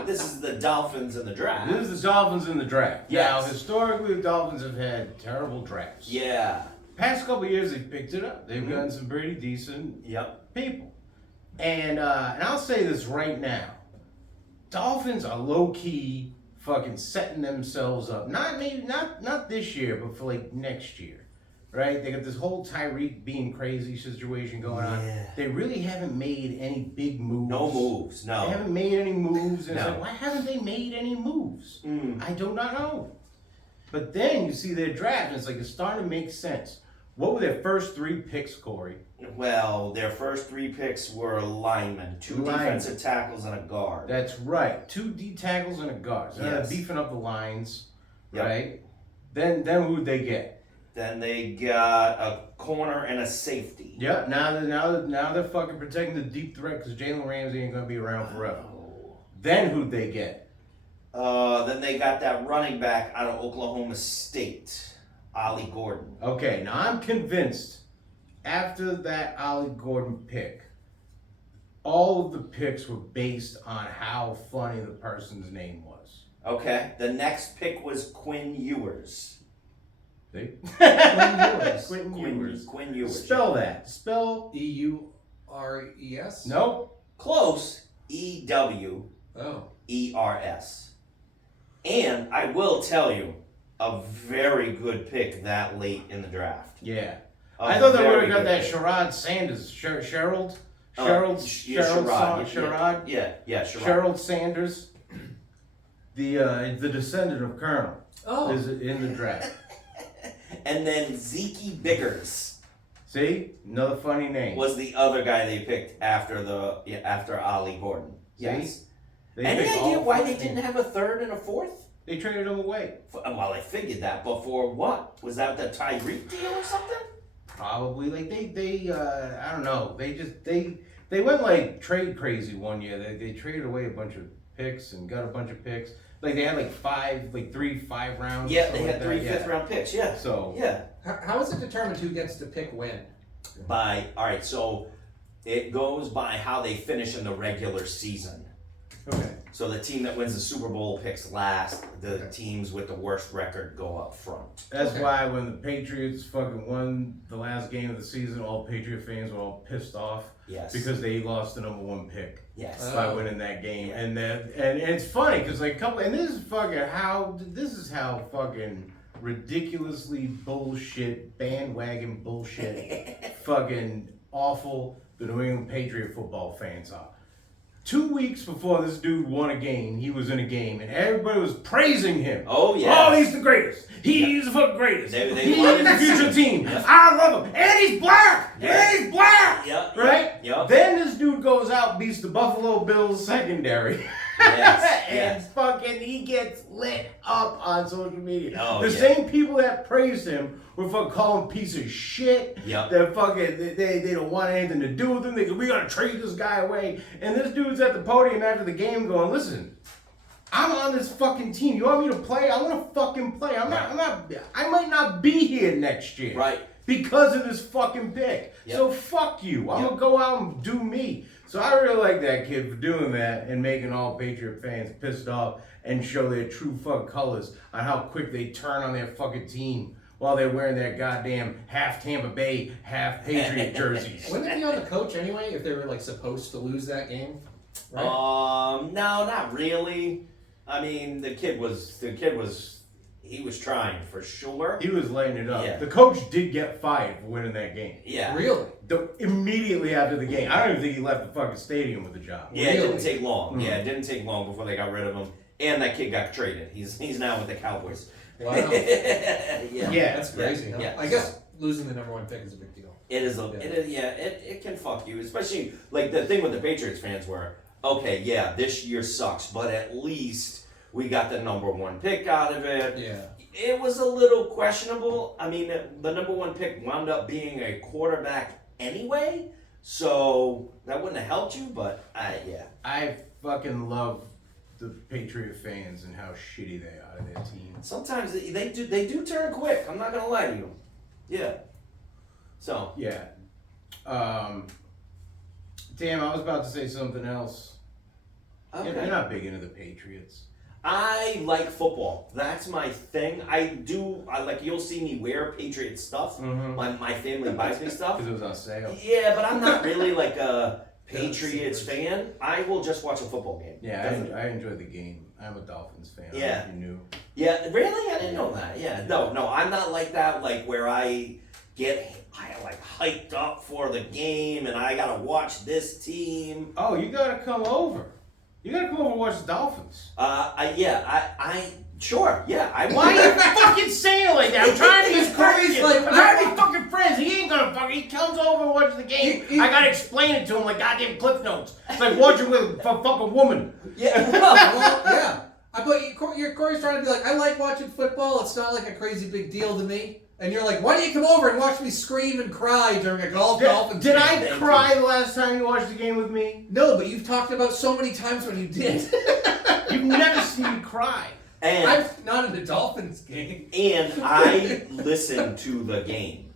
This is the Dolphins in the draft. This is the Dolphins in the draft. Yes. Now, historically, the Dolphins have had terrible drafts. Yeah. Past couple of years, they've picked it up. They've gotten some pretty decent Yep. people. And I'll say this right now. Dolphins are low-key fucking setting themselves up. Not this year, but for like next year. Right? They got this whole Tyreek being crazy situation going on. Yeah. They really haven't made any big moves. No moves. They No. haven't made any moves. And it's No. like, why haven't they made any moves? Mm. I do not know. But then you see their draft, and it's like it's starting to make sense. What were their first 3 picks, Corey? Well, their first 3 picks were linemen, 2 Linemen. defensive tackles, and a guard. That's right. 2 D tackles and a guard. So they're Yes. beefing up the lines, Yep. right? Then who'd they get? Then they got a corner and a safety. Yeah. Now they're fucking protecting the deep threat because Jalen Ramsey ain't gonna be around forever. Oh. Then who'd they get? Then they got that running back out of Oklahoma State, Ollie Gordon. Okay. Now I'm convinced after that Ollie Gordon pick, all of the picks were based on how funny the person's name was. Okay. The next pick was Quinn Ewers. See? Ewers. Quentin Ewers. Quinn Ewers. Spell that. Spell. EURES? Nope. Close. EWERS. Oh. And I will tell you, a very good pick that late in the draft. Yeah. A I thought they would very have got good that pick. Sherrod Sanders. Sherrod? Yeah, Sherrod. Sherrod. Yeah, Sherrod. Sherrod Sanders. The descendant of Colonel Oh. is in the draft. And then Zeke Biggers See? Another funny name. was the other guy they picked after Ollie Gordon. See? Yes. They Any picked idea all why funny they didn't names. have a third and a fourth? They traded him away. Well, I figured that, but for what? Was that the Tyreek deal or something? Probably. Like they I don't know. They went like trade crazy one year. They traded away a bunch of picks and got a bunch of picks. Like they had like 3 5 rounds. Yeah, or they something had like 3 that. fifth round picks. Yeah. So Yeah. How is it determined who gets to pick when? Alright, so it goes by how they finish in the regular season. okay. So the team that wins the Super Bowl picks last. The teams with the worst record go up front. That's Okay. why when the Patriots fucking won the last game of the season, all Patriot fans were all pissed off Yes. because they lost the number 1 pick Yes. by winning that game. Yeah. And it's funny because like this is how fucking ridiculously bullshit bandwagon bullshit fucking awful the New England Patriot football fans are. 2 weeks before this dude won a game, he was in a game, and everybody was praising him. Oh, yeah. Oh, he's the greatest. He's the fucking greatest. They He's wanted the to future see team. him. I love him. And he's black. Yeah. And he's black. Yep. Right? Yep. Then this dude goes out, beats the Buffalo Bills secondary. Yes, and yes. fucking he gets lit up on social media. Oh, the yeah. same people that praised him were fucking calling him piece of shit. Yep. They're fucking they don't want anything to do with him. They go, we gotta trade this guy away. And this dude's at the podium after the game going, listen, I'm on this fucking team. You want me to play? I want to fucking play. I might not be here next year. Right. Because of this fucking pick. Yep. So fuck you. I'm Yep. gonna go out and do me. So I really like that kid for doing that and making all Patriot fans pissed off and show their true fucking colors on how quick they turn on their fucking team while they're wearing their goddamn half Tampa Bay, half Patriot jerseys. Wouldn't it be on the coach anyway if they were like supposed to lose that game? Right? No, not really. I mean, the kid was he was trying for sure. He was lighting it up. Yeah. The coach did get fired for winning that game. Yeah. Really? Immediately after the game. I don't even think he left the fucking stadium with the job. Yeah, it didn't Really? take long. Mhm. Yeah, it didn't take long before they got rid of him. And that kid got traded. He's now with the Cowboys. Wow. yeah. Yeah. That's crazy. Yeah, Huh? yeah. I guess losing the number 1 pick is a big deal. It is Yeah. it can fuck you, especially like the thing with the Patriots fans were, okay, yeah, this year sucks, but at least We got the number 1 pick out of it. Yeah. It was a little questionable. I mean, the number 1 pick wound up being a quarterback anyway, so that wouldn't have helped you. But yeah, I fucking love the Patriot fans and how shitty they are to their team. sometimes they do turn quick. I'm not gonna lie to you. Yeah. So Yeah. Damn, I was about to say something else. okay. You're not big into the Patriots. I like football. That's my thing. I like. You'll see me wear Patriot stuff. Mm-hmm. My family buys me stuff. Because it was on sale. Yeah, but I'm not really like a Patriots fan. I will just watch a football game. Yeah, I enjoy the game. I'm a Dolphins fan. I don't know Yeah. if you knew. Yeah, really? I didn't know that. Yeah, no, I'm not like that. Like where I like hyped up for the game and I gotta watch this team. Oh, you gotta come over. You gotta come over and watch the Dolphins. Sure, yeah, I Why are you fucking saying it like that? I'm trying to encourage you. Like, I'm trying to be fucking friends. He ain't gonna fucking. He comes over and watches the game. I gotta explain it to him like goddamn Cliff Notes. It's like watching with a fucking woman. Yeah, Well, yeah. But Corey's trying to be like, I like watching football. It's not like a crazy big deal to me. And you're like, why don't you come over and watch me scream and cry during a Dolphins Did game? I Thank cry the last time you watched the game with me? No, but you've talked about so many times when you did. You've never seen me cry. and I'm not in the Dolphins game. I listen to the game.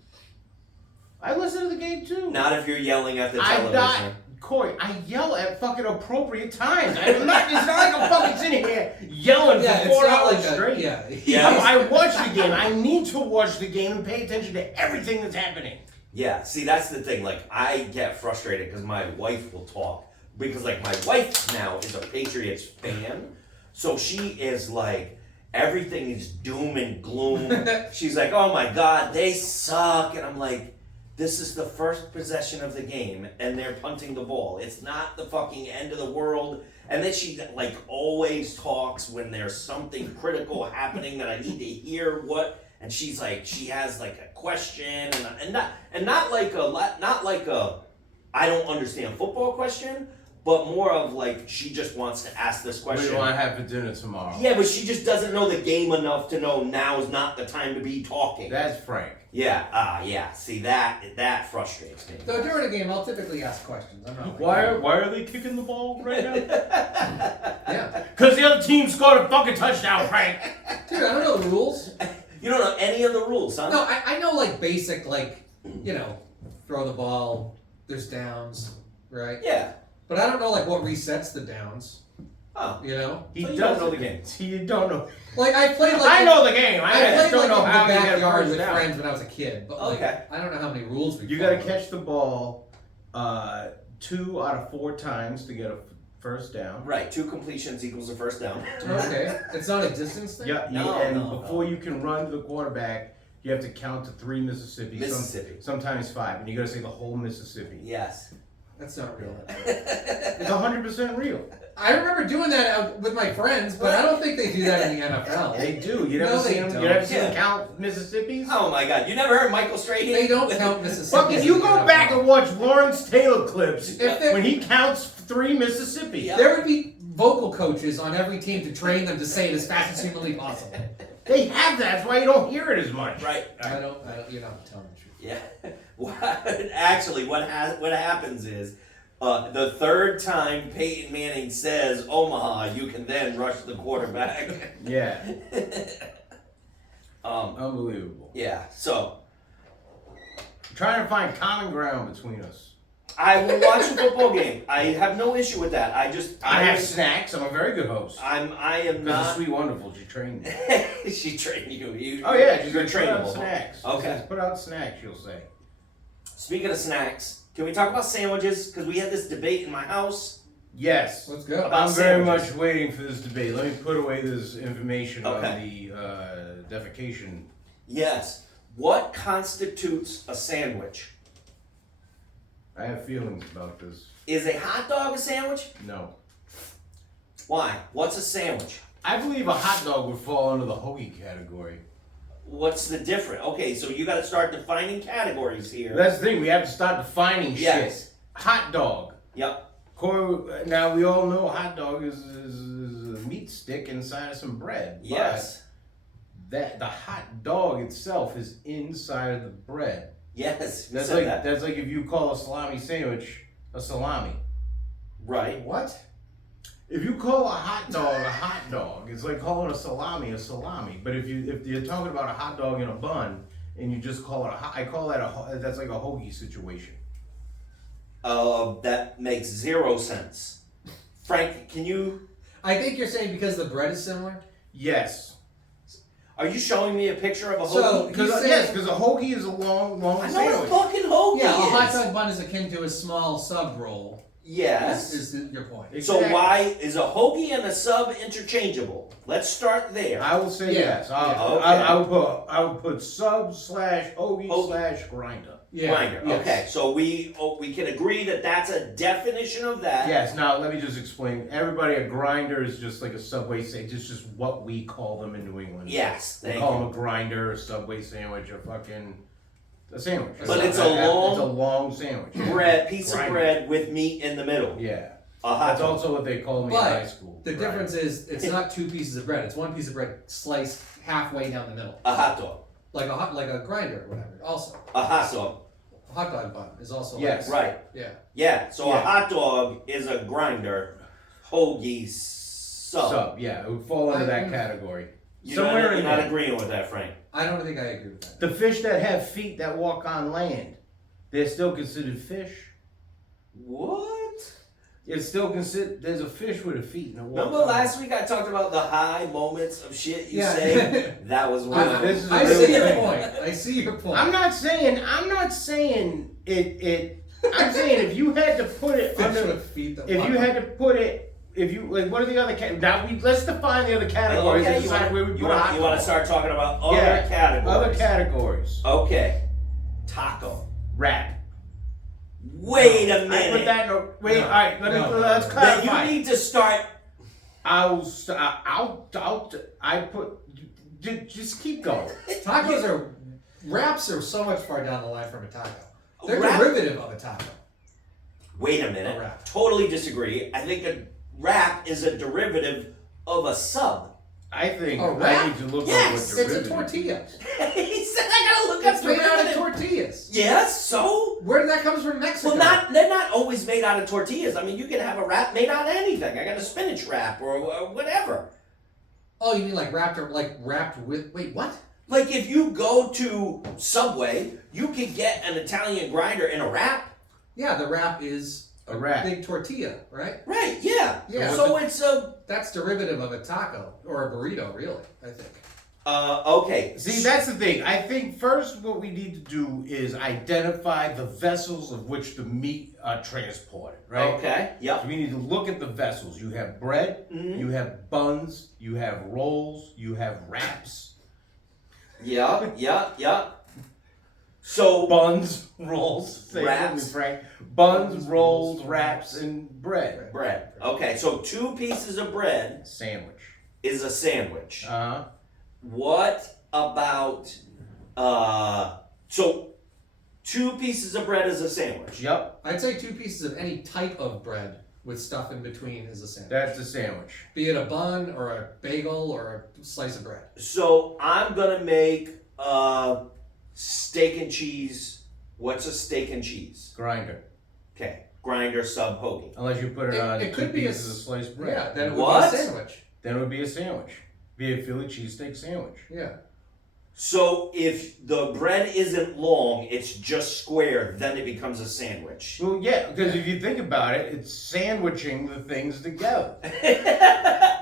I listen to the game too. Not if you're yelling at the I'm television. not. Corey, I yell at fucking appropriate times. I'm not. It's not like I'm fucking sitting here yelling Yeah, for it's 4 not hours like a, straight. yeah. Yeah. I watch the game. I need to watch the game and pay attention to everything that's happening. Yeah, see, that's the thing. Like, I get frustrated because my wife will talk. Because, like, my wife now is a Patriots fan. So she is like, everything is doom and gloom. She's like, oh my God, they suck. And I'm like, this is the first possession of the game and they're punting the ball. It's not the fucking end of the world. And then she, like, always talks when there's something critical happening that I need to hear what. And she's like, she has like a question and not like a I don't understand football question, but more of like she just wants to ask this What do question. you want to have for dinner tomorrow? Yeah, but she just doesn't know the game enough to know now is not the time to be talking. That's Frank. Yeah. See that frustrates me. So during a game, I'll typically ask questions. I'm not like Why are they kicking the ball right now? Yeah. Because the other team scored a fucking touchdown, Frank. Dude, I don't know the rules. You don't know any of the rules, huh? No, I know like basic, like, you know, throw the ball, there's downs, right? Yeah. But I don't know like what resets the downs, Oh. you know? He So you doesn't don't know the game. He don't know. Like I played like I know the game. I I just played don't like know in how the you get a backyard first with down. friends when I was a kid, but like Okay. I don't know how many rules we You got to followed. catch the ball 2 out of 4 times to get a first down. Right. 2 completions equals a first down. Okay. It's not a distance thing? Yeah, No, and no, before you can run to the quarterback, you have to count to 3 Mississippi. Mississippi. Sometimes 5, and you got to say the whole Mississippi. Yes. That's not real. It's 100% real. I remember doing that out with my friends, but I don't think they do that in the NFL. They do. You No, never they see them. don't. You never see them Yeah. count Mississippi's. Oh my God! You never heard Michael Strahan? They don't count Mississippi. Fucking, you go back and watch Lawrence Taylor clips If there- when he counts 3 Mississippi. Yeah. There would be vocal coaches on every team to train them to say it as fast as humanly possible. They have that. That's why you don't hear it as much. Right. I don't. You're not telling the truth. Yeah. Actually, what happens is the third time Peyton Manning says Omaha, you can then rush the quarterback. Yeah. um. Unbelievable. Yeah. So I'm trying to find common ground between us. I will watch a football game. I have no issue with that. I have snacks. I'm a very good host. I am Because the not. sweet wonderful, she trained me. She trained you. Oh yeah, she's you're gonna put out trainable. snacks. Okay. She says, put out snacks, she'll say. Speaking of snacks, can we talk about sandwiches? Because we had this debate in my house. Yes. Let's go. About I'm very sandwiches. much waiting for this debate. Let me put away this information on Okay. the defecation. Yes. What constitutes a sandwich? I have feelings about this. Is a hot dog a sandwich? No. Why? What's a sandwich? I believe a hot dog would fall under the hoagie category. What's the difference? Okay, so you got to start defining categories here. That's the thing. We have to start defining Yes. shit. Hot dog. Yep. Now we all know hot dog is a meat meat stick inside of some bread. Yes. But the hot dog itself is inside of the bread. Yes. You That's said like that. that's like if you call a salami sandwich a salami. Right. What? If you call a hot dog, it's like calling a salami. But if you're talking about a hot dog in a bun and you just call it I call that that's like a hoagie situation. That makes zero sense. Frank, can you? I think you're saying because the bread is similar. Yes. Are you showing me a picture of a So- hoagie? Because a hoagie is a long I know what a sandwich. fucking hoagie Yeah, a is. hot dog bun is akin to a small sub roll. Yes. Is your point? So Exactly. why is a hoagie and a sub interchangeable? Let's start there. I will say Yeah. yes. Yeah. Okay. I would put sub / hoagie Hoagie. / grinder. Yeah. Grinder. Yes. Okay, so we can agree that that's a definition of that. Yes. Now let me just explain. Everybody, a grinder is just like a Subway sandwich. It's just what we call them in New England. Yes. We Thank call you. them a grinder, a Subway sandwich, a sandwich. But it's a long- It's a long sandwich. Piece of Grinder. bread with meat in the middle. Yeah. A hot That's dog. also what they called me in But high school. The Grinder. difference is it's not two pieces of bread. It's one piece of bread sliced halfway down the middle, A hot dog. like a grinder or whatever. Also, A hot dog. a hot dog bun is also Yes. Right. Yeah. Yeah. So a Yeah. hot dog is a grinder. Hoagie sub. Yeah, it would fall into that I- category. You're not agreeing with that, Frank. I don't think I agree with that. The fish that have feet that walk on land, they're still considered fish. What? It's still considered. There's a fish with a feet. And it walks Remember on last week I talked about the high moments of shit you Yeah. say? That was one of This them. is a I real see your thing. point. I see your point. I'm not saying it. I'm saying if you had to put it Fish under, with feet that if walk you on- had to put it, if you like, what are the other categories? Now let's define the other categories and decide where we put a hot you want dog. to start talking about other Yeah, categories? Other categories. Okay. Taco. Wrap. Wait a I minute. put that. Wait. No. All right. Let's Then clarify. you need to start. I put. Just keep going. Tacos are wraps are so much far down the line from a taco. They're Wrap- derivative of a taco. Wait a minute. A wrap. Totally disagree. I think a wrap is a derivative of a sub. I think A I wrap? need to look Yes, up what It's a derivative tortilla. He said I gotta look up It's made out of derivative. tortillas. Yes, so? Where did that come from? Mexico. Well, they're not always made out of tortillas. I mean, you can have a wrap made out of anything. I got a spinach wrap or whatever. Oh, you mean like wrapped with? Wait, what? Like if you go to Subway, you can get an Italian grinder in a wrap. Yeah, the wrap is A wrap. big tortilla, right? Right, yeah. Yeah. So it's a That's derivative of a taco or a burrito, really. I think. okay. See, that's the thing. I think first what we need to do is identify the vessels of which the meat are transported, right? Okay. Yep. So we need to look at the vessels. You have bread, Mhm. you have buns, you have rolls, you have wraps. Yeah. So Buns, rolls, say it with me, Wraps. Frank. Buns, rolls, wraps, and bread. bread. Okay, so 2 pieces of bread Sandwich. is a sandwich. Uh-huh. What about so 2 pieces of bread is a sandwich? Yep, I'd say 2 pieces of any type of bread with stuff in between is a sandwich. that's a sandwich. Be it a bun or a bagel or a slice of bread. So I'm gonna make steak and cheese. What's a steak and cheese? Grinder. Okay, grinder sub hoagie. Unless you put it, It- on it 2 could be a pieces of sliced bread. Yeah, then it would What? be a sandwich. Then it would be a sandwich. Be a Philly cheesesteak sandwich. Yeah. So if the bread isn't long, it's just square, then it becomes a sandwich. Well, yeah, because if you think about it, it's sandwiching the things together.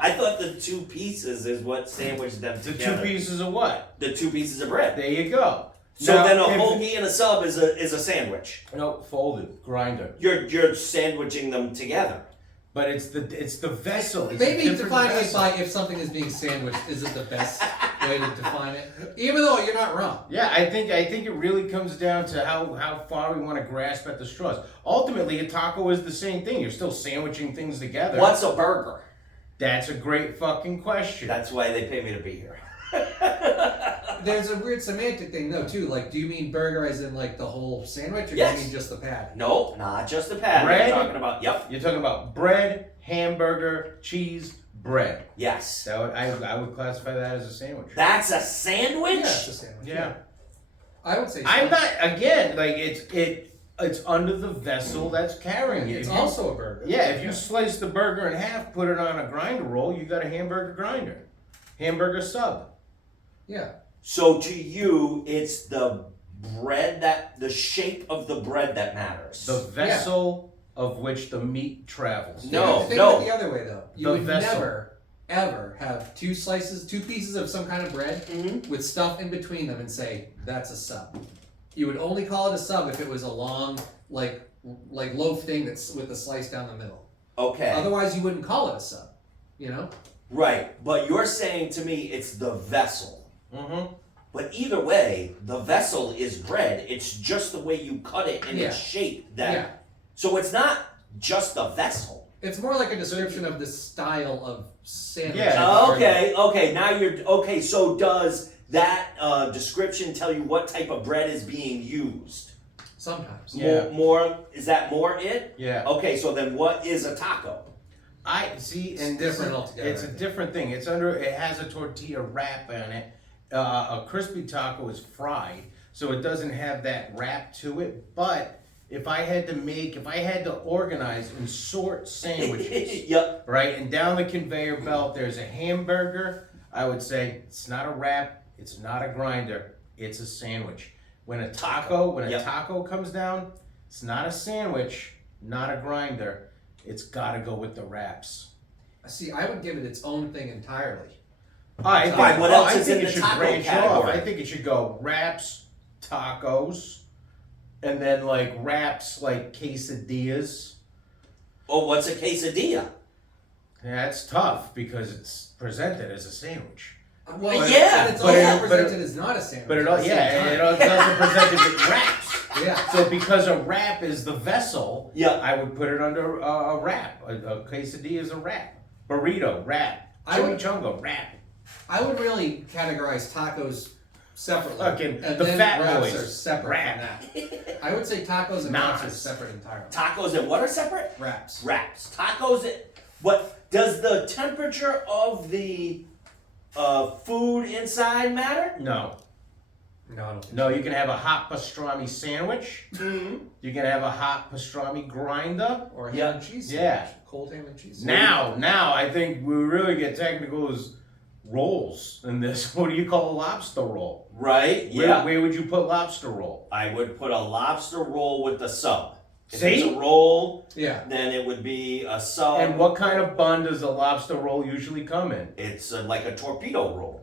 I thought the 2 pieces is what sandwiched them The together. 2 pieces of what? The 2 pieces of bread. There you go. So Now, then a if- hoagie and a sub is a sandwich. No, folded, grinder. You're sandwiching them together. But it's the vessel. It's a Maybe different defining it vessel. by if something is being sandwiched isn't the best way to define it. Even though you're not wrong. Yeah, I think it really comes down to how far we want to grasp at the straws. Ultimately, a taco is the same thing. You're still sandwiching things together. What's a burger? That's a great fucking question. That's why they pay me to be here. There's a weird semantic thing though too. Like, do you mean burger as in like the whole sandwich, or Yes. do you mean just the patty? No, not just the patty. Bread? I'm talking about, yep. You're talking about bread, hamburger, cheese, bread. Yes. So I would classify that as a sandwich. That's a Yeah, sandwich? it's a sandwich. Yeah. I would say I'm so. not again like it's under the vessel that's carrying it. It's If you- also a burger. yeah. If you slice the burger in half, put it on a grinder roll, you got a hamburger grinder, hamburger sub. Yeah. So to you, it's the bread the shape of the bread that matters. The vessel of which the meat travels. No, Think no. of it the other way though. You The would vessel. never, ever have two pieces of some kind of bread Mhm. with stuff in between them and say that's a sub. You would only call it a sub if it was a long, like loaf thing that's with a slice down the middle. Okay. Otherwise, you wouldn't call it a sub. You know? Right. But you're saying to me it's the vessel. Mm-hmm. But either way, the vessel is bread. It's just the way you cut it and Yeah. its shape. That. Yeah. So it's not just the vessel. It's more like a description of the style of sandwich. Yeah. Okay. Now you're okay. So does that description tell you what type of bread is being used? Sometimes. Yeah. More is that more it? Yeah. Okay. So then what is a taco? I see, It's and different altogether, It's I a think. different thing. It has a tortilla wrap on it. A crispy taco is fried, so it doesn't have that wrap to it. But if I had to organize and sort sandwiches, Yep. right, and down the conveyor belt, there's a hamburger. I would say it's not a wrap, it's not a grinder, it's a sandwich. When a Yep. taco comes down, it's not a sandwich, not a grinder. It's got to go with the wraps. See, I would give it its own thing entirely. I Fine, think, what else I is think in it the should taco branch off. category? I think it should go wraps, tacos, and then like wraps like quesadillas. Oh, what's a quesadilla? Yeah, it's tough because it's presented as a sandwich. Well, Yeah, and it's but also it- but it- presented as not a sandwich. But it at all, the same yeah, time. it also presented with wraps. Yeah. So because a wrap is the vessel, Yeah. I would put it under a wrap. A quesadilla is a wrap. Burrito, wrap. I would- Chimichanga, wrap. I would really categorize tacos separately. Fucking and the then fat wraps boys, are separate wrap. from that. I would say tacos and wraps are Nas. separate entirely. Tacos and what are separate? Wraps. Wraps. Tacos. What does the temperature of the food inside matter? No. No, I don't think No, you can have a hot pastrami sandwich. Mm-hmm. You can have a hot pastrami grinder. so. Or ham Yeah. and cheese Yeah. sandwich. Cold ham and cheese Now, I think we really get technical as rolls in this. What do you call a lobster roll? Right. Yeah. Where would you put lobster roll? I would put a lobster roll with the sub. If See? it's a roll, Yeah. then it would be a sub. And what kind of bun does a lobster roll usually come in? It's like a torpedo roll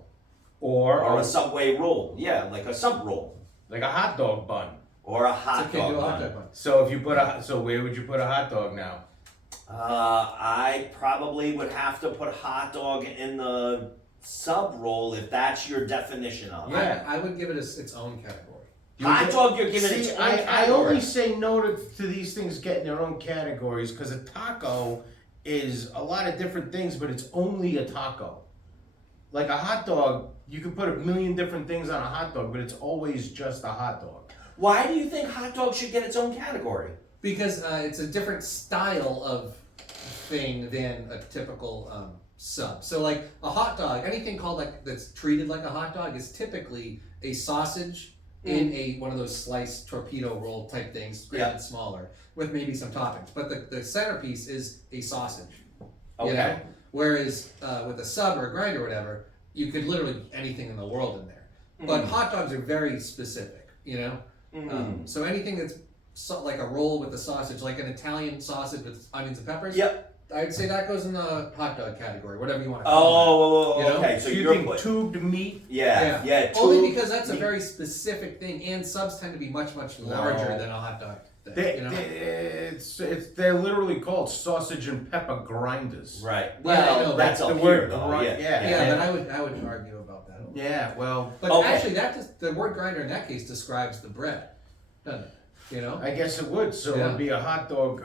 Or or a Subway roll. Yeah, like a sub roll like a hot dog bun. or a It's hot okay, dog do a hot bun. dog bun. So if you put where would you put a hot dog now? I probably would have to put hot dog in the sub roll if that's your definition of it. Yeah. I would give it its own category. You Hot get- dog, you're giving See, it its own I category. only say no to these things getting their own categories because a taco is a lot of different things, but it's only a taco. Like a hot dog, you could put a million different things on a hot dog, but it's always just a hot dog. Why do you think hot dog should get its own category? Because it's a different style of thing than a typical sub. So like a hot dog, anything called that's treated like a hot dog is typically a sausage in one of those sliced torpedo roll type things, granted smaller, with maybe some toppings. But the centerpiece is a sausage. Okay. You know? Whereas with a sub or a grinder or whatever, you could literally get anything in the world in there. But hot dogs are very specific, you know? So anything that's like a roll with a sausage, like an Italian sausage with onions and peppers, Yep. I'd say that goes in the hot dog category, whatever you want to call Oh, You know? okay. So So you you're think put, tubed meat? yeah, it. Only two- because that's a very specific thing, and subs tend to be much, much larger No. than a hot dog thing, They, you know? they're literally called sausage and pepper grinders. Right. Yeah, I Well, know, that's the up word here, though. grind- Yeah. yeah, but I would argue about that. Yeah, well, But Okay. actually, the word grinder in that case describes the bread, doesn't it? You know? I guess it would. So Yeah. it'd be a hot dog.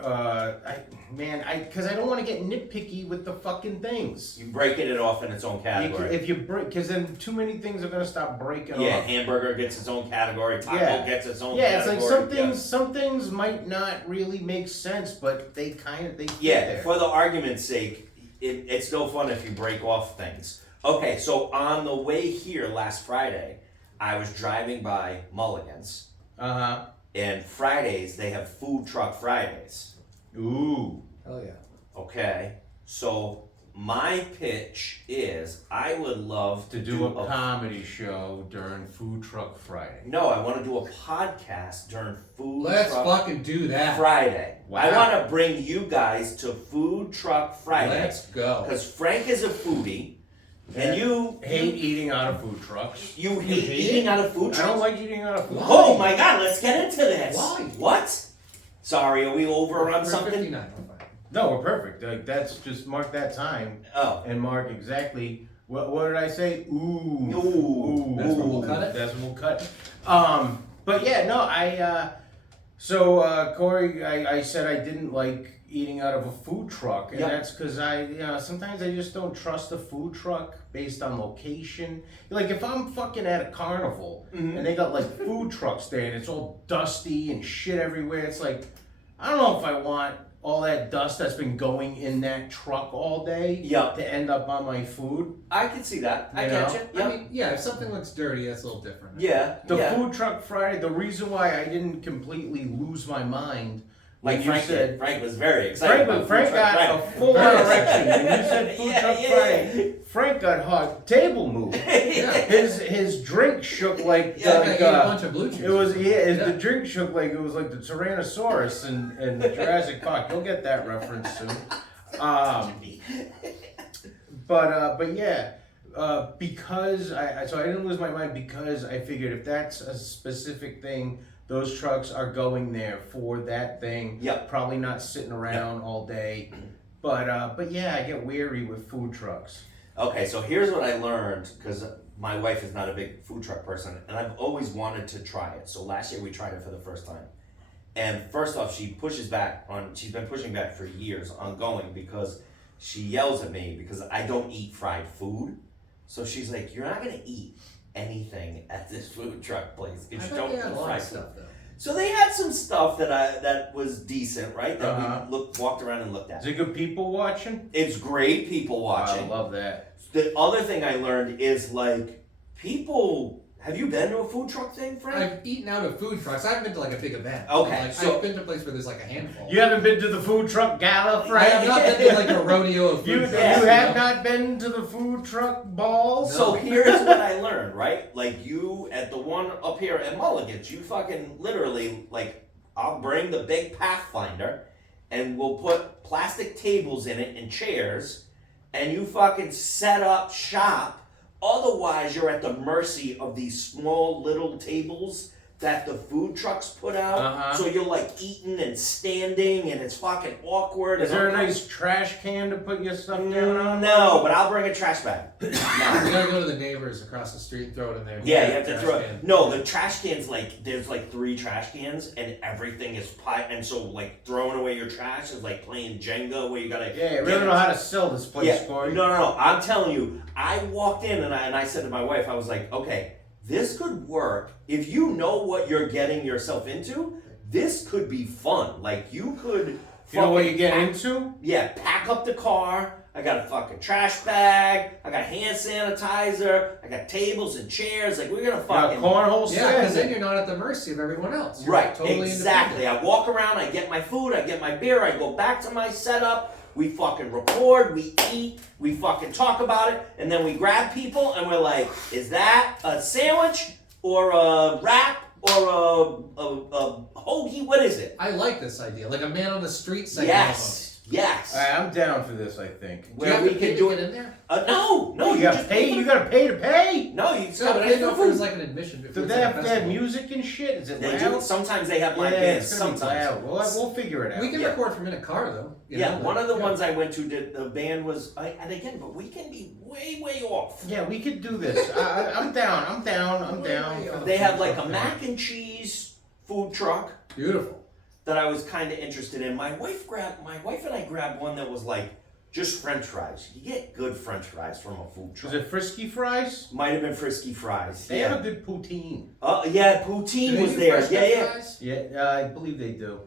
Because I don't want to get nitpicky with the fucking things. You breaking it off in its own category. If you break, because then too many things are gonna stop breaking Yeah, off. hamburger gets its own category. Taco Yeah. gets its own Yeah, it's like category. some things might not really make sense, but they fit Yeah, there. for the argument's sake, it's no fun if you break off things. Okay, so on the way here last Friday, I was driving by Mulligan's, Uh and Fridays they have food truck Fridays. huh. Ooh. Hell yeah. Okay, so my pitch is I would love To do a comedy show during Food Truck Friday. No, I want to do a podcast during Food Let's Truck fucking do that. Friday. Wow. I want to bring you guys to Food Truck Friday Let's go. because Frank is a foodie, and you Hate eating out of food trucks. you hate hate eating it? out of food I trucks. don't like eating out of food. Why? Oh my God! Let's get into this. Why? What? Sorry, are we over on We're something? 59. We're fine. No, we're perfect. Like that's just mark that time Oh. and mark exactly what did I say? Ooh. Ooh. That's where we'll cut it? That's where we'll cut. But yeah, no, Corey, I said I didn't like eating out of a food truck, and Yep. that's because sometimes I just don't trust a food truck based on location. Like if I'm fucking at a carnival Mhm. and they got like food trucks there and it's all dusty and shit everywhere, it's like I don't know if I want all that dust that's been going in that truck all day Yeah. to end up on my food. I can see that. I You get know? you. I Yeah. mean, yeah, if something looks dirty, that's a little different. Yeah. The yeah. food truck Friday, the reason why I didn't completely lose my mind, Like when you Frank said, did. Frank was very excited. about Frank Food Truck got Friday. a full on erection when you said food Yeah, truck yeah, Friday. Frank got hot table moved. Yeah. His drink shook like Yeah, I ate a bunch of blue cheese. it was Yeah. the drink shook like it was like the Tyrannosaurus in Jurassic Park. You'll get that reference soon. But yeah, because I didn't lose my mind because I figured if that's a specific thing, those trucks are going there for that thing. Yep. Probably not sitting around all day. But yeah, I get weary with food trucks. Okay, so here's what I learned because my wife is not a big food truck person, and I've always wanted to try it. So last year we tried it for the first time, and first off, she's been pushing back for years on going because she yells at me because I don't eat fried food. So she's like, "You're not gonna eat anything at this food truck place I if you bet don't they had eat a lot fried of food." stuff, though. So they had some stuff that was decent, right? That Uh-huh. we walked around and looked Is at. it good people watching? It's great people watching. I love that. The other thing I learned is like people. Have you been to a food truck thing, Frank? I've eaten out of food trucks. I haven't been to like a big event. Okay, Like, so- I've been to a place where there's like a handful. You haven't been to the food truck gala, I Frank? have not been to like a rodeo of food You, trucks. you have not been to the food truck ball? So here's what I learned, right? Like you at the one up here at Mulligan's, you fucking literally like I'll bring the big Pathfinder and we'll put plastic tables in it and chairs and you fucking set up shop. Otherwise you're at the mercy of these small little tables that the food trucks put out. Uh-huh. So you're like eating and standing and it's fucking awkward. Is and there a uncomfortable. nice trash can to put your stuff down on? No, but I'll bring a trash bag. You No. gotta go to the neighbors across the street and throw it in there. Yeah, you have to Trash throw it. can. No, the trash cans there's like 3 trash cans and everything is and so like throwing away your trash is like playing Jenga where you gotta. Yeah, I really know how to sell this place, Yeah, Corey. no. I'm telling you, I walked in and I said to my wife, I was like, okay, this could work if you know what you're getting yourself into. This could be fun. Like you could. You know what you fucking get pack- into? Yeah, pack up the car. I got a fucking trash bag. I got hand sanitizer. I got tables and chairs. Like we're gonna Got fucking. cornhole Yeah, because set. then you're not at the mercy of everyone else. You're Right, totally exactly. I walk around, I get my food, I get my beer, I go back to my setup, we fucking record, we eat, we fucking talk about it, and then we grab people and we're like, is that a sandwich or a wrap or a hoagie? What is it? I like this idea, like a man on the street segment. Yes, yes. Alright, I'm down for this, I think. Do you Where have we to pay can to do get it. in there? No, you gotta just pay. for You the- gotta pay to pay. No, you just No, gotta but I pay didn't know for if it was food. like an admission. If Do it was they like a have to have festival. music and shit? Is it They loud? do. Sometimes they have Yeah, live bands. it's gonna be Sometimes. loud. We'll figure it out. We can Yeah. record from in a car though. you Yeah, know, one like- of the yeah. ones I went to did the band was and again, but we can be way off. Yeah, we could do this. I'm down. I'm down. They have like a mac and cheese food truck Beautiful. that I was kind of interested in. My wife and I grabbed one that was like just French fries. You get good French fries from a food Is truck. it Frisky Fries? Might have been Frisky Fries. They yeah. have a good poutine. Yeah, Do poutine they was do there. fresh Yeah, cut yeah, fries? Yeah, I believe they do.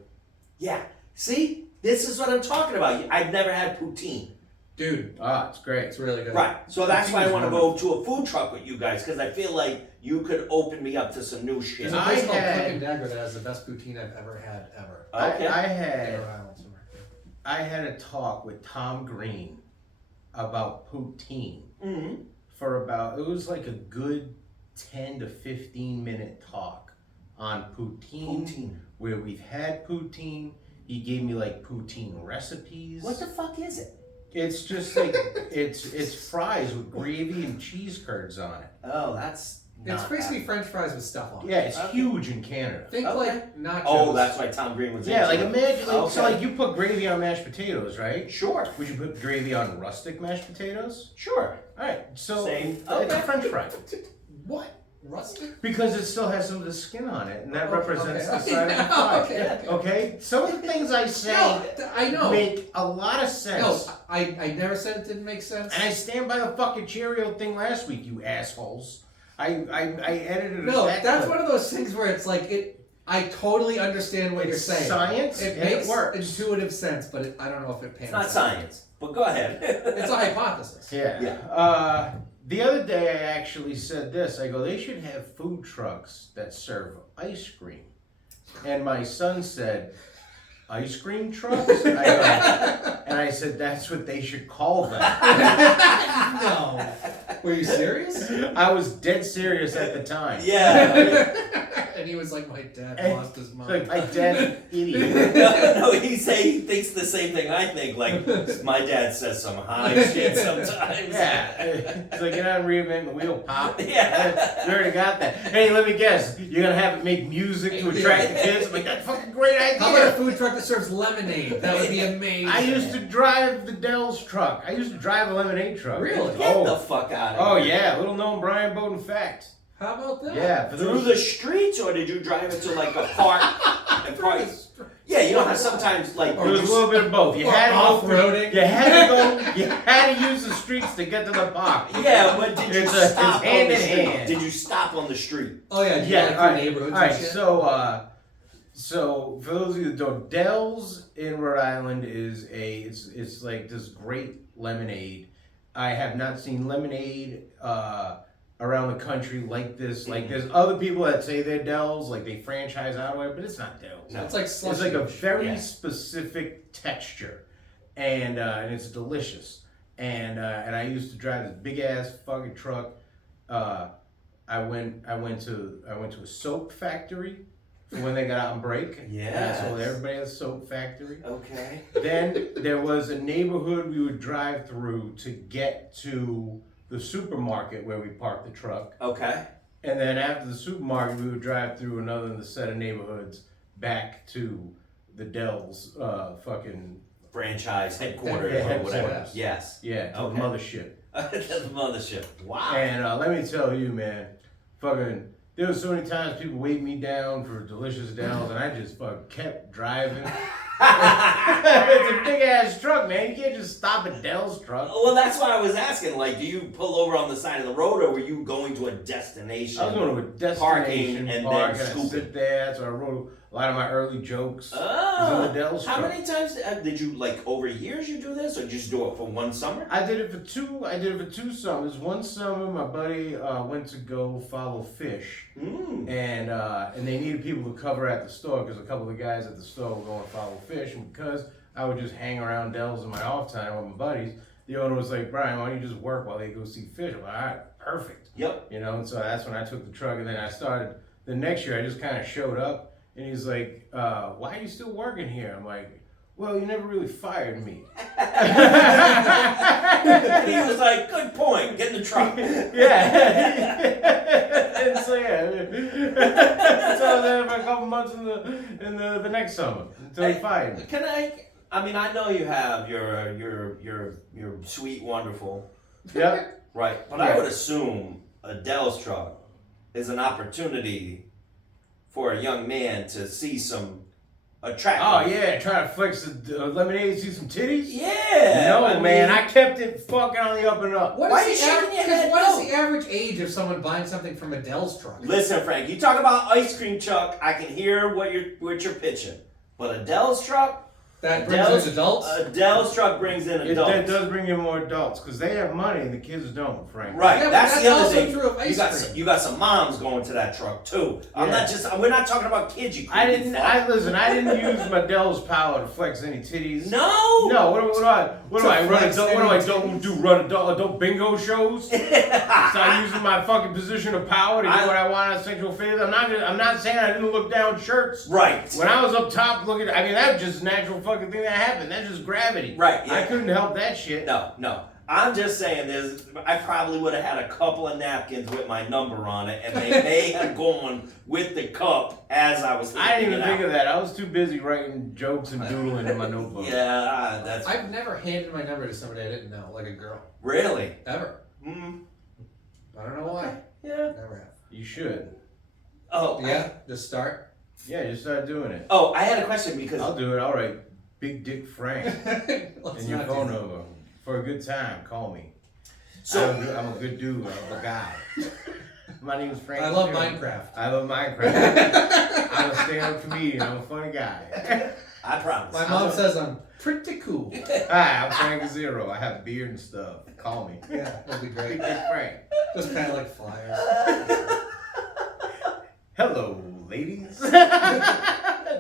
yeah. See, this is what I'm talking about. I've never had poutine. Dude, It's great. it's really good. Right. So that's why I Poutine's want to go to a food truck with you guys, because I feel like you could open me up to some new shit. There's a place I called had- Cloak and Dagger that has the best poutine I've ever had, ever. Okay. I In had Rhode Island somewhere. I had a talk with Tom Green about poutine Mm-hmm. for about, it was like a good 10 to 15 minute talk on poutine, where we've had poutine. He gave me like poutine recipes. What the fuck is it? It's just like it's fries with gravy and cheese curds on it. Oh, that's It's not basically that- French fries with stuff on it. Yeah, it's Okay. huge in Canada. Think Okay. like nachos. Oh, that's why Tom Green was. Yeah, like into it. imagine, like, so Okay. like you put gravy on mashed potatoes, right? Sure. Would you put gravy on rustic mashed potatoes? Sure. All right, so Same. it's a Okay. French fry What? Rustic? because it still has some of the skin on it, and that Okay, represents okay. the side of the fry. Okay. Okay, some of the things I say No, I know. make a lot of sense. No, I never said it didn't make sense. And I stand by the fucking Cheerio thing last week, you assholes. I edited No, that that's clip. one of those things where it's like I totally understand what It's you're saying. science, It and makes it works. intuitive sense, but I don't know if it pans It's not out. science, but go ahead. It's a hypothesis. Yeah. The other day I actually said this. I go, they should have food trucks that serve ice cream. And my son said, ice cream trucks? And I said, that's what they should call them. No. Were you serious? I was dead serious at the time. Yeah. And he was like, my dad And- lost his mind. Like, my dad's an idiot. no, he thinks the same thing I think. Like my dad says some high shit sometimes. Yeah. It's like, get on reinventing the wheel, Pop. Yeah. You already got that. Hey, let me guess. You're going to have it make music to attract the kids? I'm like, that's a fucking great idea. How about a food truck that serves lemonade? That would be amazing. I used to drive the Dell's truck. I used to drive a lemonade truck. Really? Get the fuck out of Oh here. yeah, little known Brian Bowden fact. How about that? Yeah, for Through those, the streets, or did you drive it to like a park? And park? Yeah, you know how sometimes like it was a little bit of both. You Or had to go off-roading. through- You had to go. You had to use the streets to get to the park. Yeah, but did you It's a- stop it's hand on the in street? hand. Did you stop on the street? Oh yeah, do you Yeah, like all your right. neighborhoods All right, and shit? so for those of you that don't, Dell's in Rhode Island is it's like this great lemonade. I have not seen lemonade around the country like this. Like there's other people that say they're Dell's, like they franchise out of it, but it's not Dell's. No. It's like It's slushy. like a very Yeah. specific texture, and it's delicious. And I used to drive this big ass fucking truck. I went to a soap factory for when they got out on break. Yes. So everybody has a soap factory. Okay. Then there was a neighborhood we would drive through to get to the supermarket where we parked the truck. Okay. And then after the supermarket, we would drive through another set of neighborhoods back to the Dell's fucking, Franchise headquarters Yeah, or whatever. headquarters. Yes. yeah, to Okay. the mothership. That's the mothership. Wow. And let me tell you, man, fucking, there was so many times people waved me down for delicious Dell's, and I just fucking kept driving. It's a big ass truck, man. You can't just stop at Dell's truck. Well, that's why I was asking. Like, do you pull over on the side of the road, or were you going to a destination? I was going to a destination Parking and then park, and I scooping. sit there. That's where I wrote a lot of my early jokes. Oh. It was in the Dell's How truck. many times did you, like, over years you do this, or just do it for one summer? I did it for two summers. One summer, my buddy went to go follow fish, Mm. and they needed people to cover at the store because a couple of the guys at the store were going to follow fish, and because I would just hang around Dell's in my off time with my buddies, the owner was like, Brian, why don't you just work while they go see fish? I'm like, all right, perfect. Yep. You know, and so that's when I took the truck, and then I started the next year. I just kind of showed up, and he's like, "Why are you still working here?" I'm like, "Well, you never really fired me." And he was like, "Good point. Get in the truck." Yeah. And so yeah, so I was there for a couple months in the next summer until he fired me. Can I mean, I know you have your sweet, wonderful, Yep. right? But Yeah. I would assume a Dell's truck is an opportunity for a young man to see some attractive. Oh yeah, trying to flex the lemonade, see some titties. Yeah. No, I man, mean, I kept it fucking on the up and up. What Why is are you the shaking your head? What No. is the average age of someone buying something from a Dell's truck? Listen, Frank. You talk about ice cream truck. I can hear what you're pitching, but a Dell's truck. That brings in adults. Adele's truck brings in adults. That does bring in more adults because they have money and the kids don't, Frank. Right, Yeah, but that's the other also thing. true of ice cream. You got some moms going to that truck too. I'm Yeah. not just. We're not talking about kids. You. I creepy didn't. fuck. I listen. I didn't use Medel's power to flex any titties. No. No. What do I? What do To I run? flex What do I any don't do? Run adult bingo shows? Start using my fucking position of power to get what I want out of sexual favors. I'm not saying I didn't look down shirts. Right. When I was up top looking, I mean that's just a natural fucking thing that happened. That's just gravity. Right, yeah. I couldn't help that shit. No. I'm just saying I probably would have had a couple of napkins with my number on it, and they may have gone with the cup as I was. I didn't even think of that. I was too busy writing jokes and doodling in my notebook. Yeah, that's I've never handed my number to somebody I didn't know, like a girl, really. ever. Mm, I don't know why. yeah. Never have. You should. Oh Yeah, just start. Yeah, just start doing it. Oh, I had a question because I'll do it. All right. Big Dick Frank. Let's And your not phone do that. number. For a good time, call me. So- I'm a good dude. I'm a guy. My name is Frank. I love Zero. Minecraft. I love Minecraft. I'm a stand-up comedian. I'm a funny guy. I promise. My mom says I'm pretty cool. Hi, I'm Frank Zero. I have beard and stuff. Call me. Yeah, that'd be Big great. Dick Frank. Just kind of like flyers. Hello, ladies.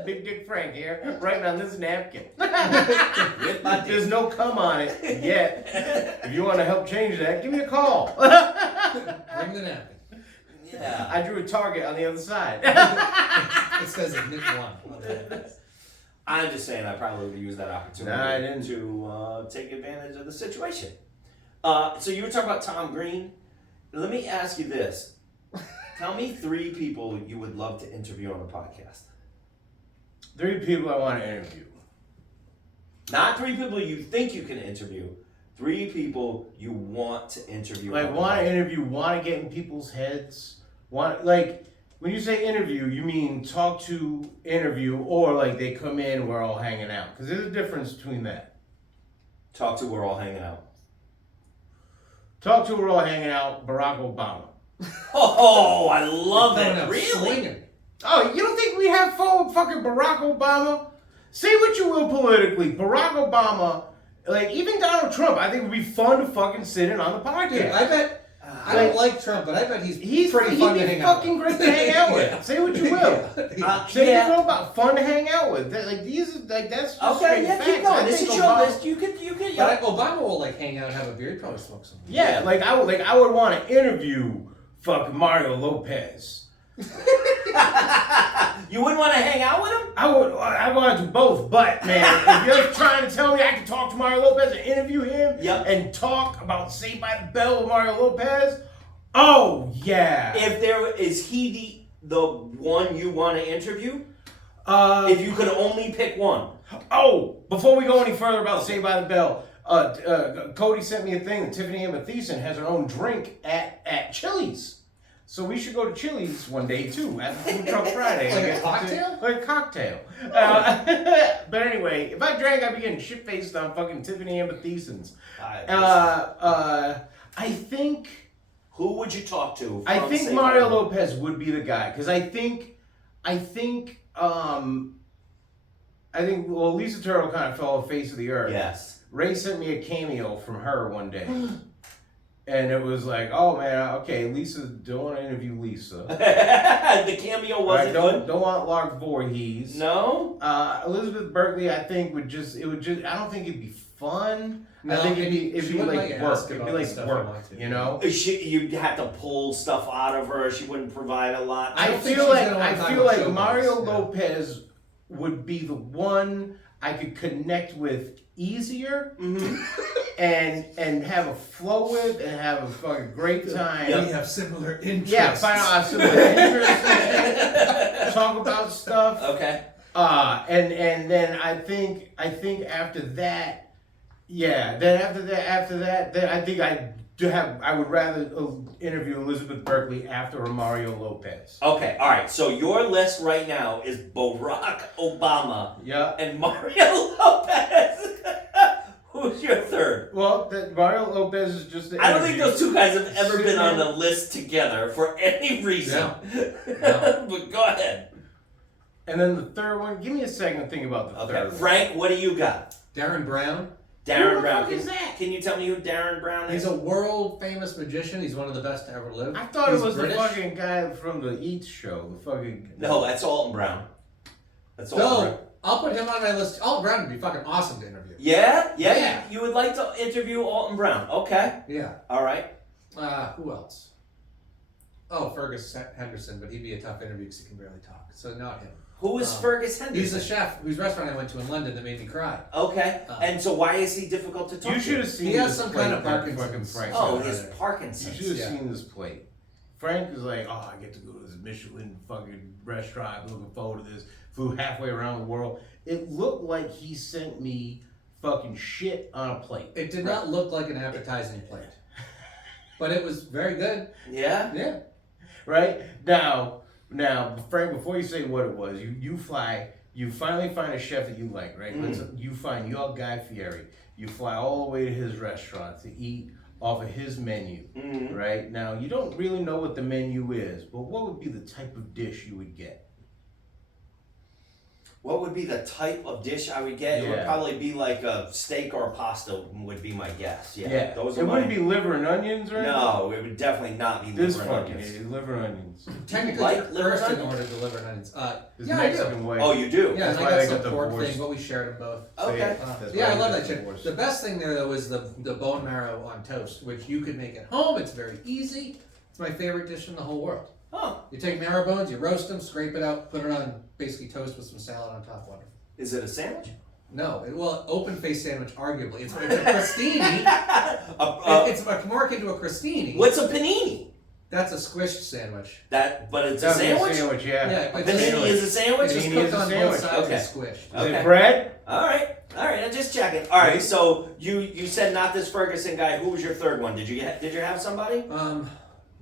Big Dick Frank here, writing on this napkin. With my dick. There's no cum on it yet. If you want to help change that, give me a call. Bring the napkin. Yeah. I drew a target on the other side. It says admit one. Okay. I'm just saying I probably would use that opportunity No, I didn't. to take advantage of the situation. So you were talking about Tom Green. Let me ask you this. Tell me 3 people you would love to interview on a podcast. 3 people I want to interview. Not 3 people you think you can interview. 3 people you want to interview. Like, on a want to podcast. interview, want to get in people's heads. Want, like, when you say interview, you mean talk to interview, or like they come in, we're all hanging out. Because there's a difference between that. Talk to, we're all hanging out. Talk to, we're all hanging out, Barack Obama. Oh, I love Going that. out Really? swinging. Oh, you don't think we have fun fucking Barack Obama? Say what you will politically. Barack Obama, like, even Donald Trump, I think it would be fun to fucking sit in on the podcast. Dude, I bet. I don't like Trump, but I bet he's pretty fun to hang out fucking with. great to hang out with. Yeah. Say what you will. Say Yeah. what you will about fun to hang out with. Like these, like that's just Okay, straight yeah, facts. keep going. I This think is your Obama- list. You could, But yeah. Obama will like hang out and have a beer. He'd probably smoke some. Yeah, like I would want to interview fucking Mario Lopez. You wouldn't want to hang out with him? I want to do both, but man, if you're trying to tell me I can talk to Mario Lopez and interview him, Yep. and talk about Saved by the Bell with Mario Lopez, oh yeah. If there is he the one you want to interview? Uh, If you could only pick one. Oh, before we go any further about Saved by the Bell, Cody sent me a thing that Tiffany Amber Thiessen has her own drink at Chili's. So we should go to Chili's one day too, at Food Truck Friday. Like a and get to- cocktail? Like a cocktail. But anyway, if I drank, I'd be getting shit-faced on fucking Tiffany Amber Thiessen's. I think Who would you talk to? I from think Saved Mario by the Bell? Lopez would be the guy, because I think well, Lisa Turtle kind of fell off the face of the earth. Yes. Ray sent me a cameo from her one day. And it was like, oh man, okay, Lisa, don't want to interview Lisa. The cameo Right, wasn't good. don't want Lark Voorhees. No. Elizabeth Berkley, I think I don't think it'd be fun. No, I think it'd she be wouldn't like let you work. ask It'd about be the like stuff you work, want to. you know? You'd have to pull stuff out of her. She wouldn't provide a lot. I I don't think feel she's like gonna wanna talk I feel about like showbiz, Mario yeah. Lopez would be the one I could connect with easier Mhm. and have a flow with and have a fucking great time. Yeah. We have similar interests. Yeah, find out our similar interests, talk about stuff. Okay. And then I think after that, yeah. Then after that, then I think I would rather interview Elizabeth Berkley after a Mario Lopez. Okay. All right. So your list right now is Barack Obama Yeah. and Mario Lopez. Who's your third? Well, Mario Lopez is just. I don't think those two guys have ever been on a list together for any reason. No. But go ahead. And then the third one, give me a second to think about the Okay, third one. Frank, what do you got? Darren Brown. Darren the Brown. fuck is that? Can you tell me who Darren Brown He's is? a world famous magician. He's one of the best to ever live. I thought He's it was British. the fucking guy from the Eats show. The fucking. No, that's Alton Brown. That's Alton Brown. No, I'll put him on my list. Alton Brown would be fucking awesome to interview. Yeah? Yeah. You would like to interview Alton Brown. Okay. Yeah. All right. Who else? Oh, Fergus Henderson, but he'd be a tough interview because he can barely talk. So not him. Who is Fergus Henderson? He's a chef whose restaurant I went to in London that made me cry. Okay. And so why is he difficult to talk You to? should have seen. He has this some plate kind of that Parkinson's. fucking Frank Oh, got. his You Parkinson's. should have Yeah. seen this plate. Frank is like, oh, I get to go to this Michelin fucking restaurant. Looking forward to this. Flew halfway around the world. It looked like he sent me fucking shit on a plate. It did not look like an appetizing plate, but it was very good. Yeah? Yeah. Right now, Frank, before you say what it was, you fly. You finally find a chef that you like, right? You find your Guy Fieri. You fly all the way to his restaurant to eat off of his menu, right? Now, you don't really know what the menu is, but what would be the type of dish you would get? What would be the type of dish I would get? It would Yeah. probably be like a steak or a pasta would be my guess. Yeah. Yeah, Those it are wouldn't my... be liver and onions, right? No, it would definitely not be This liver and fucking onions. idiot, liver and onions. Technically, like you're liver first in onions? order to liver and onions. His Yeah, I do. Mexican wife. Oh, you do? Yeah, and That's I why got they some got pork divorced. thing, but we shared them both. Okay. That's Yeah, why I love they that got shit. divorced. The best thing there though is the bone marrow on toast, which you can make at home. It's very easy. It's my favorite dish in the whole world. Huh. You take marrow bones, you roast them, scrape it out, put it on basically toast with some salad on top. Wonderful. Is it a sandwich? No, well, open face sandwich, arguably. It's a crostini. It's more akin to a crostini. What's a panini? That's a squished sandwich. But it's a That'd be sandwich? sandwich, yeah. Yeah, A it's a panini sandwich. is a sandwich? It's just Panini cooked is a on sandwich. both sides Okay. and squished. Is Okay. it bread? All right, I'm just checking. All right, so you said not this Ferguson guy. Who was your third one? Did you have somebody?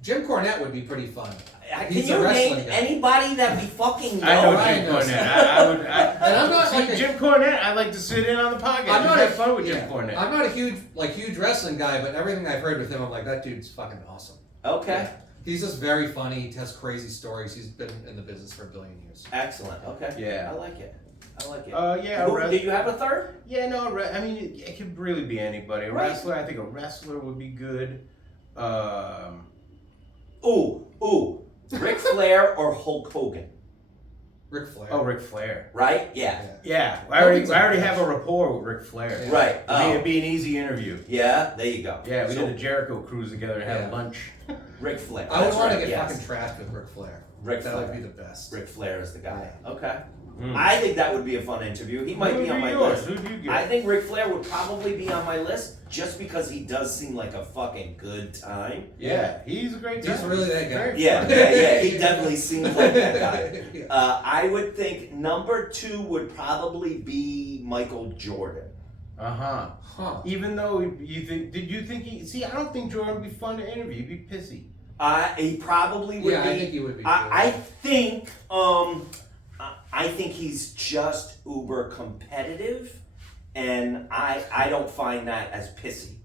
Jim Cornette would be pretty fun. Can He's a you wrestling name guy. anybody that we fucking know? I know Ryan Jim knows. Cornette. I would. And I'm not see, like a- Jim Cornette. I like to sit in on the podcast. I'm You not have a- fun with yeah. Jim Cornette. I'm not a huge wrestling guy, but everything I've heard with him, I'm like, that dude's fucking awesome. Okay, He's just very funny. He has crazy stories. He's been in the business for a billion years. excellent. Okay, Yeah. I like it. Yeah. Did you have a third? Yeah, no. I mean, it could really be anybody. A Right. wrestler. I think a wrestler would be good. Ooh, Ric Flair or Hulk Hogan? Ric Flair. Oh, Ric Flair. Right? Yeah. Yeah, I already have a rapport with Ric Flair. Yeah. Right. It'd be an easy interview. Yeah. There you go. Yeah, we So, did a Jericho cruise together and had Yeah. lunch. Ric Flair. I would That's want right, to get yes. fucking trashed with Ric Flair. Ric That Flair. would be the best. Ric Flair is the guy. Okay. Mm. I think that would be a fun interview. He might Who be on would my yours? list. Who'd you get? I think Ric Flair would probably be on my list just because he does seem like a fucking good time. Yeah, he's a great guy. He's really that guy. Very Yeah, funny. yeah. He definitely seems like that guy. Yeah. I would think number 2 would probably be Michael Jordan. Uh-huh. Huh. Even though did you think see, I don't think Jordan would be fun to interview. He'd be pissy. He probably would Yeah, be. I think he would be. I think he's just uber competitive, and I don't find that as pissy.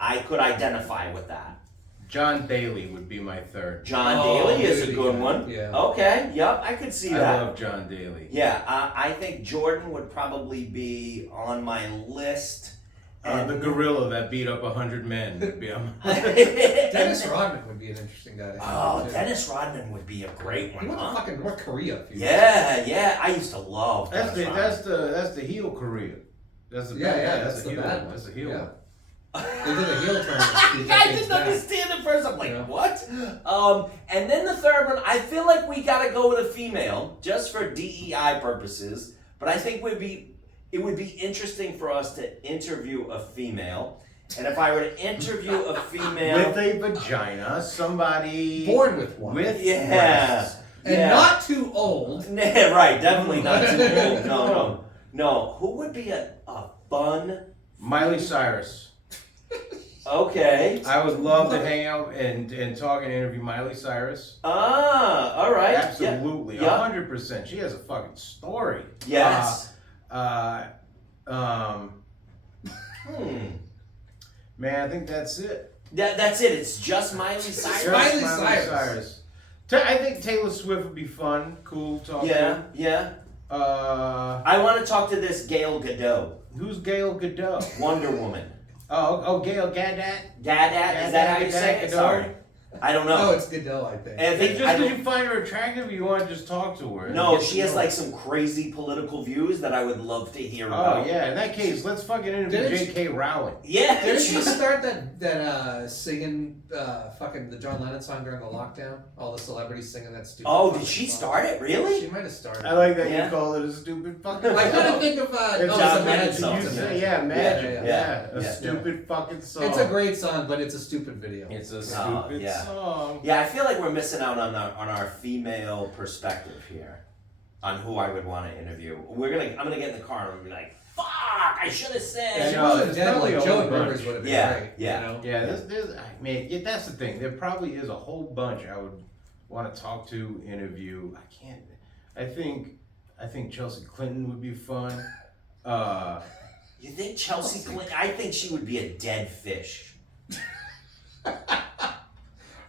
I could identify with that. John Daly would be my third. John Oh, Daly is he a would be good good. one. Yeah. Okay. Yep. I could see I that. love John Daly. Yeah. I think Jordan would probably be on my list. The gorilla that beat up 100 men would be on my Dennis Rodman would be an interesting guy to have. Oh, too. Dennis Rodman would be a great He one, went to huh? fucking North Korea. A few Yeah. I used to love That's Dennis Rodman. that's the heel Korea. That's the Yeah, that's that's the the heel bad one. one. That's the heel Yeah. one. They did a heel turn. a few I decades didn't back. understand at first. I'm like, Yeah. what? And then the third one, I feel like we gotta go with a female just for DEI purposes. But I think it would be interesting for us to interview a female. And if I were to interview a female, With a vagina, somebody Born with one. with yeah, breasts. And yeah. not too old. Nah, right, definitely not too old. No. Who would be a fun? Miley Cyrus. Okay. I would love to hang out and talk and interview Miley Cyrus. All right. Yeah. Absolutely, Yeah. 100%. She has a fucking story. Yes. Man, I think that's it. That's it. It's just Miley Cyrus. Miley Just Cyrus. I think Taylor Swift would be fun, cool talking. Yeah. Uh, I want to talk to this Gail Gadot, who's Gail Gadot? Wonder Woman. Oh, Gail Gadot. Gadat, is that how you say it? Gadot? Sorry. I don't know. No, it's Godot, I think. And I think, Just I because don't- you find her attractive, or you want to just talk to her? no, Get she to has know like her? some crazy political views that I would love to hear Oh about. yeah, in that case, let's fucking interview Didn't she- J.K. Rowling. Yeah. Didn't she start that singing fucking the John Lennon song during the lockdown? All the celebrities singing that stupid. Oh, fucking did she song. start it? Really? She might have started. I like that Yeah. you call it a stupid fucking. I couldn't think of It's oh, John it's a Lennon Magic song. You song. say, yeah, magic. Yeah. A Yeah. stupid fucking song. It's a great song, but it's a stupid video. It's a Oh, stupid yeah. song. Yeah, I feel like we're missing out on our female perspective here, on who I would want to interview. I'm gonna get in the car and be like, "Fuck! I should have If said." she Yeah, wasn't it's dead, probably like a Joey whole Rivers bunch. would have been Yeah, great. yeah. You know? Yeah, I mean, yeah, that's the thing. There probably is a whole bunch I would want to talk to, interview. I think Chelsea Clinton would be fun. You think Chelsea Clinton? I think she would be a dead fish.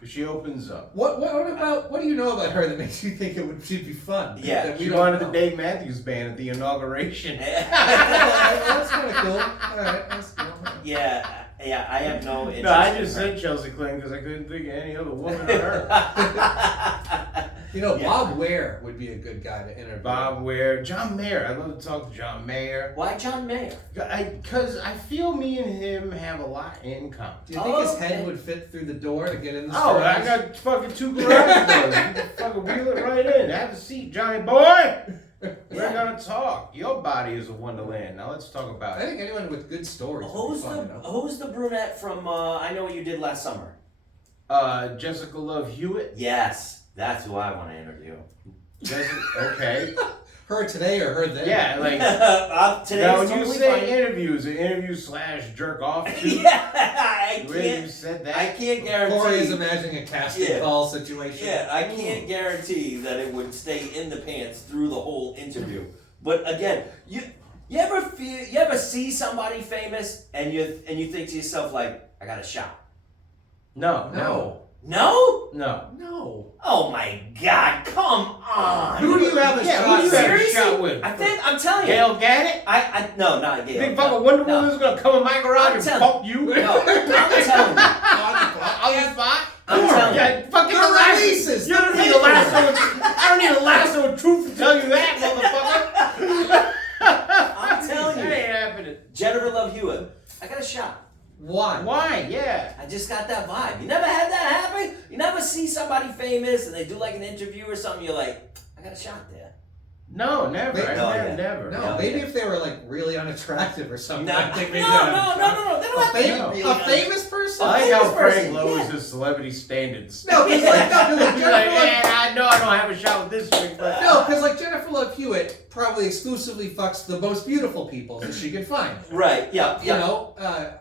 If she opens up. What do you know about her that makes you think she'd be fun? Yeah, That we She don't wanted know? the Dave Matthews Band at the inauguration. That's kind of cool. All right, that's cool. yeah, I have no interest. No, I in just her. said Chelsea Clinton because I couldn't think of any other woman on earth. You know, Yeah. Bob Ware would be a good guy to interview. Bob Ware, John Mayer. I'd love to talk to John Mayer. Why John Mayer? Because I feel me and him have a lot in common. Do you think his Okay. head would fit through the door to get in the Oh, store? I got fucking 2 garage doors. You can fucking wheel it right in. Have a seat, Johnny boy. We're Yeah. gonna talk. Your body is a wonderland. Now let's talk about I it. think anyone with good stories Who's would be fun, you know? who's the brunette from I Know What You Did Last Summer? Jessica Love Hewitt. Yes, that's who I want to interview. Okay. Her today or her then? Yeah, like Today's now when you totally say fine. interviews, an interview / jerk off too. Yeah, I The way you can't. said I that. can't Corey is guarantee. imagining a casting Yeah. call situation. Yeah, I can't guarantee that it would stay in the pants through the whole interview. But again, you ever see somebody famous and you think to yourself like, I got a shot. No. No. No? No. No. Oh my God! Come on. Who do you have a Yeah, shot who do you have a Seriously? shot with? I'm telling you. Gail Gadot? No, not Gail. You think fucking Wonder No. Woman's gonna come in my garage I'm and telling- pump you? No, I'm telling you. On the spot? I'm telling you. Yeah, fucking The lasso. releases, You the don't need a papers. lasso. I don't need a lasso of truth to tell you that, motherfucker. I'm telling you. That ain't happening. Jennifer Love Hewitt. I got a shot. Why? Why? Yeah. I just got that vibe. You never had that happen? You never see somebody famous and they do like an interview or something, you're like, I got a shot there. No, never. Wait, no, I've yeah. never. No, Yeah. maybe if they were like really unattractive or something. No, I think maybe no, I'd no, have no, no, no. They don't have to be A, really a famous person? I like how famous person, Frank lowers yeah. his celebrity standards. No, because like, He's like, man, I know I don't have a shot with this chick, but no, because like Jennifer Love Hewitt probably exclusively fucks the most beautiful people that she can find. Right, yeah, You yeah. know,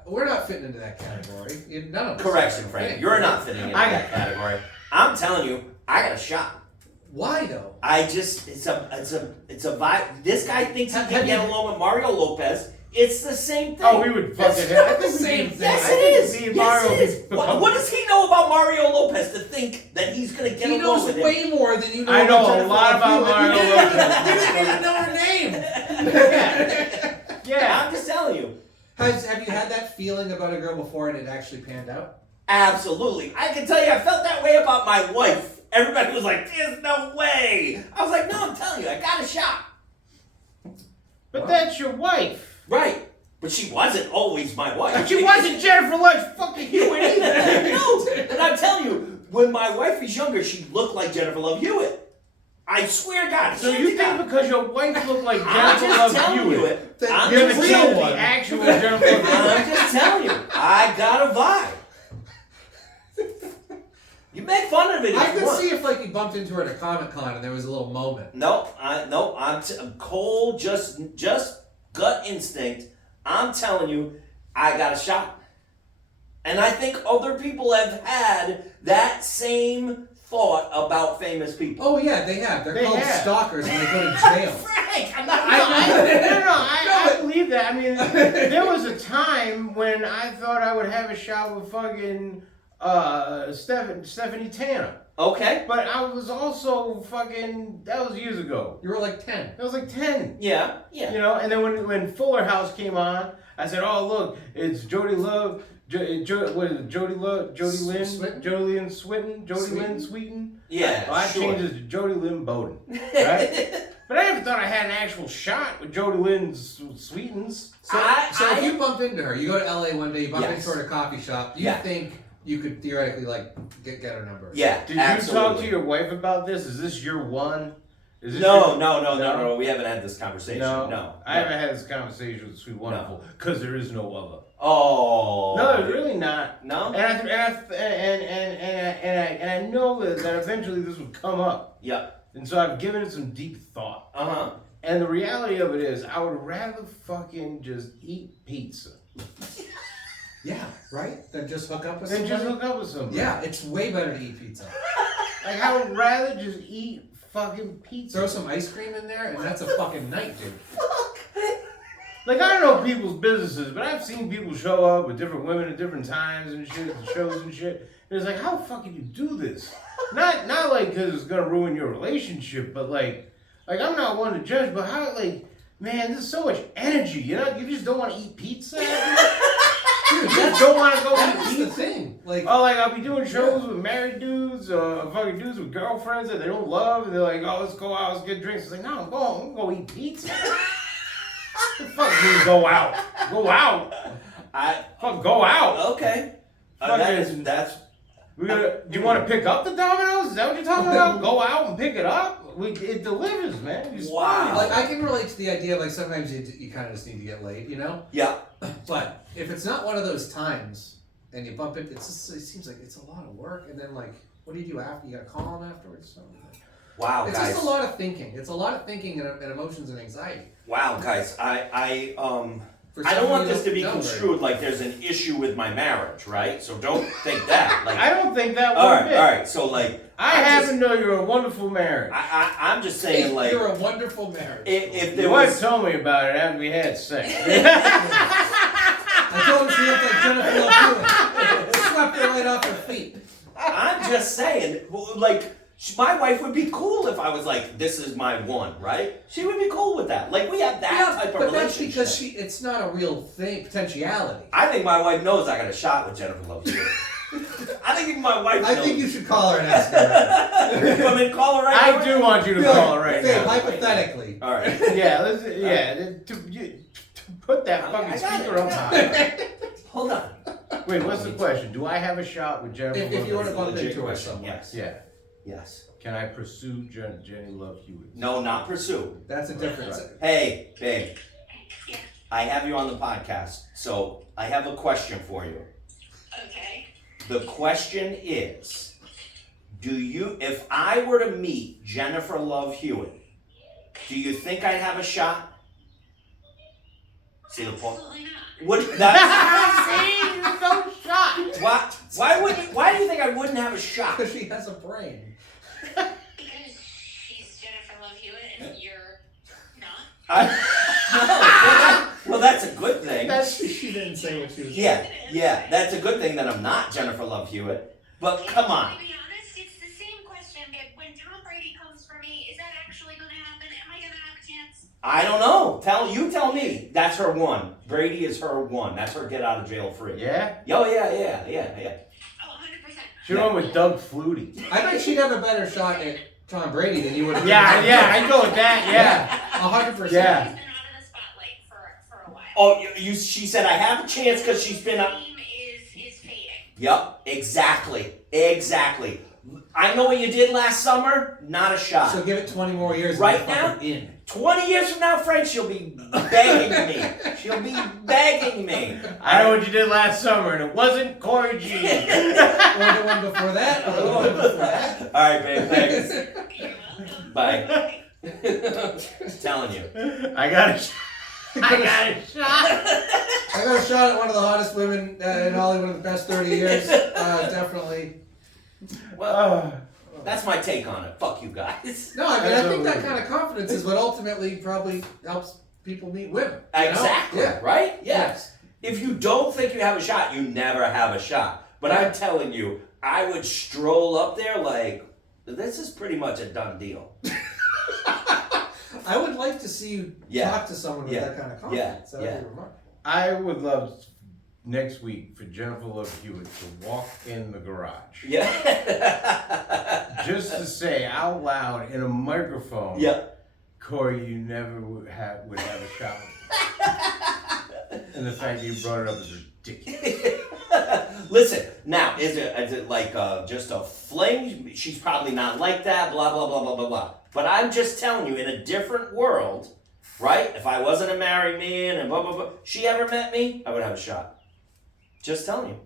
we're not fitting into that category. None of us. Correction, are. Frank. Yeah. You're not fitting into I- that category. I'm telling you, I got a shot. Why though? It's a vibe. This guy thinks he Have can get you- along with Mario Lopez. It's the same thing. oh, we would fucking. It's I not think the we same could- thing. Yes, I it think is. me and Yes, Mario it is. could What, become- what does he know about Mario Lopez to think that he's gonna get He along knows with him? way more than you know. I know about a Jennifer lot Love about Hewitt. Mario You didn't even- Lopez. You didn't even know her name. Yeah. I'm just telling you. Have you had that feeling about a girl before and it actually panned out? Absolutely. I can tell you, I felt that way about my wife. Everybody was like, "There's no way." I was like, "No, I'm telling you, I got a shot." But that's your wife. Right. But she wasn't always my wife. But she wasn't Jennifer Love fucking Hewitt either. No, and I'm telling you, when my wife was younger, she looked like Jennifer Love Hewitt. I swear to God. So hand you to think God. because your wife looked like I'm Jennifer just Love telling you Hewitt, it. That I'm you're the just the real telling the one. actual Jennifer Love Hewitt? I'm just telling you, I got a vibe. You make fun of it if I you could want. see if like you bumped into her at a Comic Con and there was a little moment. I'm cold, just gut instinct. I'm telling you, I got a shot. And I think other people have had that same thought about famous people. Oh yeah, they have. They're They called have. stalkers and they go to jail. Frank, I'm not. I believe that. I mean, there was a time when I thought I would have a shot with fucking Stephanie Tanner. Okay. But I was also that was years ago. You were like 10. I was like 10. Yeah. Yeah. You know, and then when Fuller House came on, I said, "Oh look, it's Jodie Love, what is it? Jodie Love, Jodie Lynn, Swinton? Jodie Lynn Swinton, Jodie Lynn Sweeten? Sweeten." Yeah. Well, I sure. changed it to Jodie Lynn Bowden, right? But I never thought I had an actual shot with Jodie Lynn Sweetens. So, I- if you bumped into her, you go to LA one day, you bump Yes. into her at a coffee shop, do you Yeah. think you could theoretically like get her number? Yeah. Did absolutely. you talk to your wife about this? Is this your one? Is this No, your- no. We haven't had this conversation. No, No. I haven't had this conversation with Sweet Wonderful because there is no other. Oh. No, there's really not. No. And I know that eventually this would come up, Yeah. and so I've given it some deep thought. Uh huh. And the reality of it is, I would rather fucking just eat pizza Yeah, right? Then just hook up with than somebody? just hook up with somebody. Yeah, it's way better to eat pizza. Like I would rather just eat fucking pizza. Throw some ice cream in there, and that's a fucking night, dude. Like I don't know people's businesses, but I've seen people show up with different women at different times and shit, and shows and shit. And it's like, how the fuck can you do this? Not like because it's gonna ruin your relationship, but like I'm not one to judge, but how man, there's so much energy. You know, you just don't want to eat pizza. Dude, You just don't want to go that's eat the pizza. thing. Like, Oh, like I'll be doing shows with married dudes, or fucking dudes with girlfriends that they don't love, and they're like, "Oh, let's go out, let's get drinks." It's like, no, I'm gonna go eat pizza. The fuck mean go out? Go out. Fuck, go out. Okay. Fucking- That's. Do you want to pick up the Domino's? Is that what you're talking about? Go out and pick it up. It delivers, man. You Wow. like I can relate to the idea of like sometimes you kind of just need to get laid, you know? Yeah. But if it's not one of those times and you bump it, it seems like it's a lot of work. And then like, what do you do after? You got to call them afterwards. So, Wow, it's guys. just a lot of thinking. It's a lot of thinking and emotions and anxiety. Wow, guys. I For don't someone want you this to be don't know construed like there's an issue with my marriage, right? So don't think that. Like, I don't think that all one right, bit. all right. So like, I happen to know you're a wonderful marriage. I'm just very saying, well. like, You're a wonderful marriage. if there Your wife was, told me about it after we had sex. I told her she looked like Jennifer Love Hewitt. Swept her right off her feet. I'm just saying, like, my wife would be cool if I was like, this is my one, right? She would be cool with that. Like, we have that type of but that's relationship. because it's not a real thing, potentiality. I think my wife knows I got a shot with Jennifer Love Hewitt. I think my wife knows. I think you should call her and ask her. You want me to call her right I now? do want you to call her right Babe, now. hypothetically. All right. Yeah, to put that I fucking got speaker it, up I got high. Hold on. Wait, what's the question? Do I have a shot with Jennifer If you were Love to bump Legit into her question, somewhere. yes. Yeah. Yes. Can I pursue Jenny Love Hewitt? No, not pursue. That's a difference. Right. Hey, babe. I have you on the podcast, so I have a question for you. Okay. The question is, if I were to meet Jennifer Love Hewitt, do you think I'd have a shot? See the point? Absolutely not. Would that? See, there's no shot. Why do you think I wouldn't have a shot? Because she has a brain. Because she's Jennifer Love Hewitt and you're not. Well, that's a good thing. She didn't say what she was Yeah, that's a good thing that I'm not Jennifer Love Hewitt. But come on. To be honest, it's the same question. But when Tom Brady comes for me, is that actually going to happen? Am I going to have a chance? I don't know. Tell me. That's her one. Brady is her one. That's her get out of jail free. Yeah? Oh yeah. Oh, 100%. She went with Doug Flutie. I bet she'd have a better shot at Tom Brady than you would. Yeah, I go with that, yeah. 100%. Yeah. She's been out of the spotlight for a while. Oh, she said I have a chance because she's been up. Team is fading. Yep, exactly. I know what you did last summer. Not a shot. So give it 20 more years. and Right you're now? fucking in. 20 years from now, Frank, she'll be begging me. She'll be begging me. I know what you did last summer, and it wasn't Corey G. Or the one before that. Or the one before that. All right, babe. Thanks. You're welcome. Bye. Telling you. I got a shot. I got a shot at one of the hottest women in Hollywood in the past 30 years. Definitely. Well, that's my take on it. Fuck you guys. No, I mean, I think that kind of confidence is what ultimately probably helps people meet women. You know? Exactly. Yeah. Right? Yes. If you don't think you have a shot, you never have a shot. But I'm telling you, I would stroll up there like, this is pretty much a done deal. I would like to see you Yeah. talk to someone with Yeah. that kind of confidence. That would Yeah. be remarkable. I would love next week for Jennifer Love Hewitt to walk in the garage. Yeah. Just to say out loud in a microphone, Yeah. Corey, you never would have a shot. And the fact that you brought it up is ridiculous. Listen, now, is it like just a fling? She's probably not like that, blah, blah, blah, blah, blah, blah. But I'm just telling you, in a different world, right? If I wasn't a married man and blah, blah, blah, she ever met me, I would have a shot. Just telling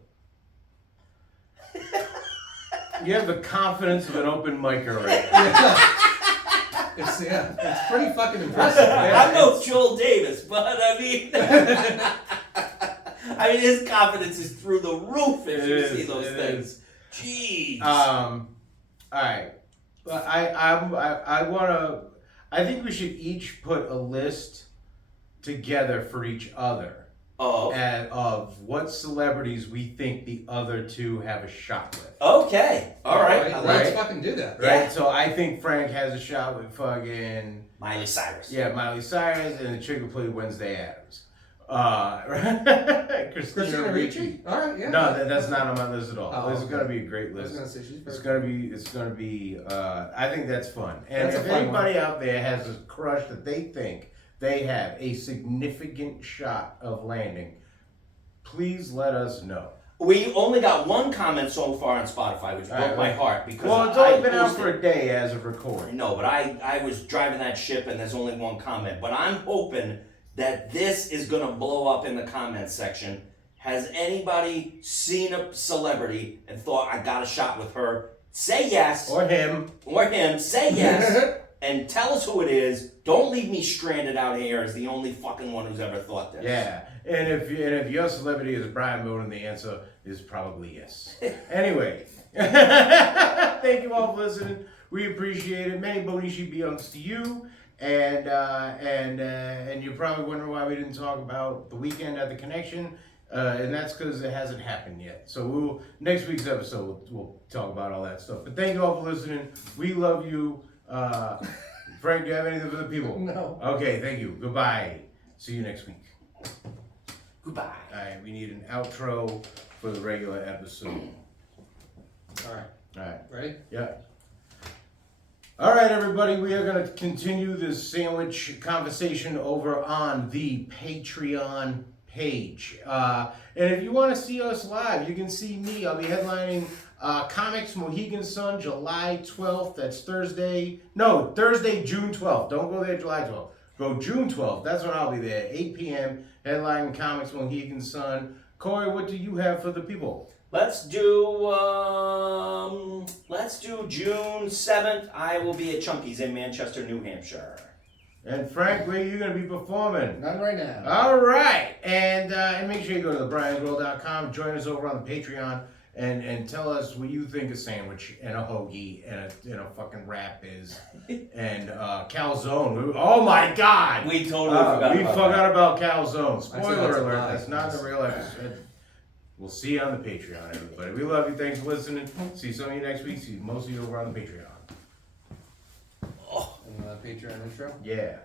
you. You have the confidence of an open micer right It's pretty fucking impressive. I'm no Joel Davis, but I mean, his confidence is through the roof if you see those things. Jeez. All right. But I think we should each put a list together for each other Oh. of what celebrities we think the other two have a shot with. Okay. All right. I like Let's it. fucking do that. Right? Yeah. So I think Frank has a shot with fucking Miley Cyrus. Miley Cyrus and the chick who played Wednesday Addams. Christina Ricci? Alright, yeah. No, that's not on my list at all. Oh, this is okay. gonna be a great I was list. gonna say she's It's very gonna be. I think that's fun. And That's a if fun anybody out there has a crush that they think they have a significant shot of landing, please let us know. We only got one comment so far on Spotify, which broke my heart because Well, it's I only been out posted- for a day as of recording. No, but I was driving that ship and there's only one comment. But I'm hoping that this is gonna blow up in the comments section. Has anybody seen a celebrity and thought I got a shot with her? Say yes. Or him. Or him. Say yes. And tell us who it is. Don't leave me stranded out here as the only fucking one who's ever thought this. Yeah. And if your celebrity is Brian Bowden, the answer is probably yes. Anyway. Thank you all for listening. We appreciate it. Many Bonishi Beyonce to you. And you're probably wondering why we didn't talk about the weekend at the Connection. And that's because it hasn't happened yet. So next week's episode we'll talk about all that stuff. But thank you all for listening. We love you. Frank, do you have anything for the people? No. Okay, thank you. Goodbye. See you next week. Goodbye. All right, we need an outro for the regular episode. Alright. All right. Ready? Yeah. All right, everybody, we are going to continue this sandwich conversation over on the Patreon page. And if you want to see us live, you can see me. I'll be headlining Comics Mohegan Sun July 12th. That's Thursday, June 12th. Don't go there July 12th. Go June 12th. That's when I'll be there, 8 p.m., headlining Comics Mohegan Sun. Corey, what do you have for the people? Let's do June 7th. I will be at Chunky's in Manchester, New Hampshire. And Frank, where are you going to be performing? None right now. All right. And make sure you go to thebriansworld.com, join us over on the Patreon, and tell us what you think a sandwich and a hoagie and a fucking wrap is. And calzone. Oh my God! We totally forgot we about forgot about calzone. I'd say Spoiler that's a alert, lie. that's not the real episode. We'll see you on the Patreon, everybody. We love you. Thanks for listening. See some of you next week. See most of you over on the Patreon. And Patreon intro. Yeah.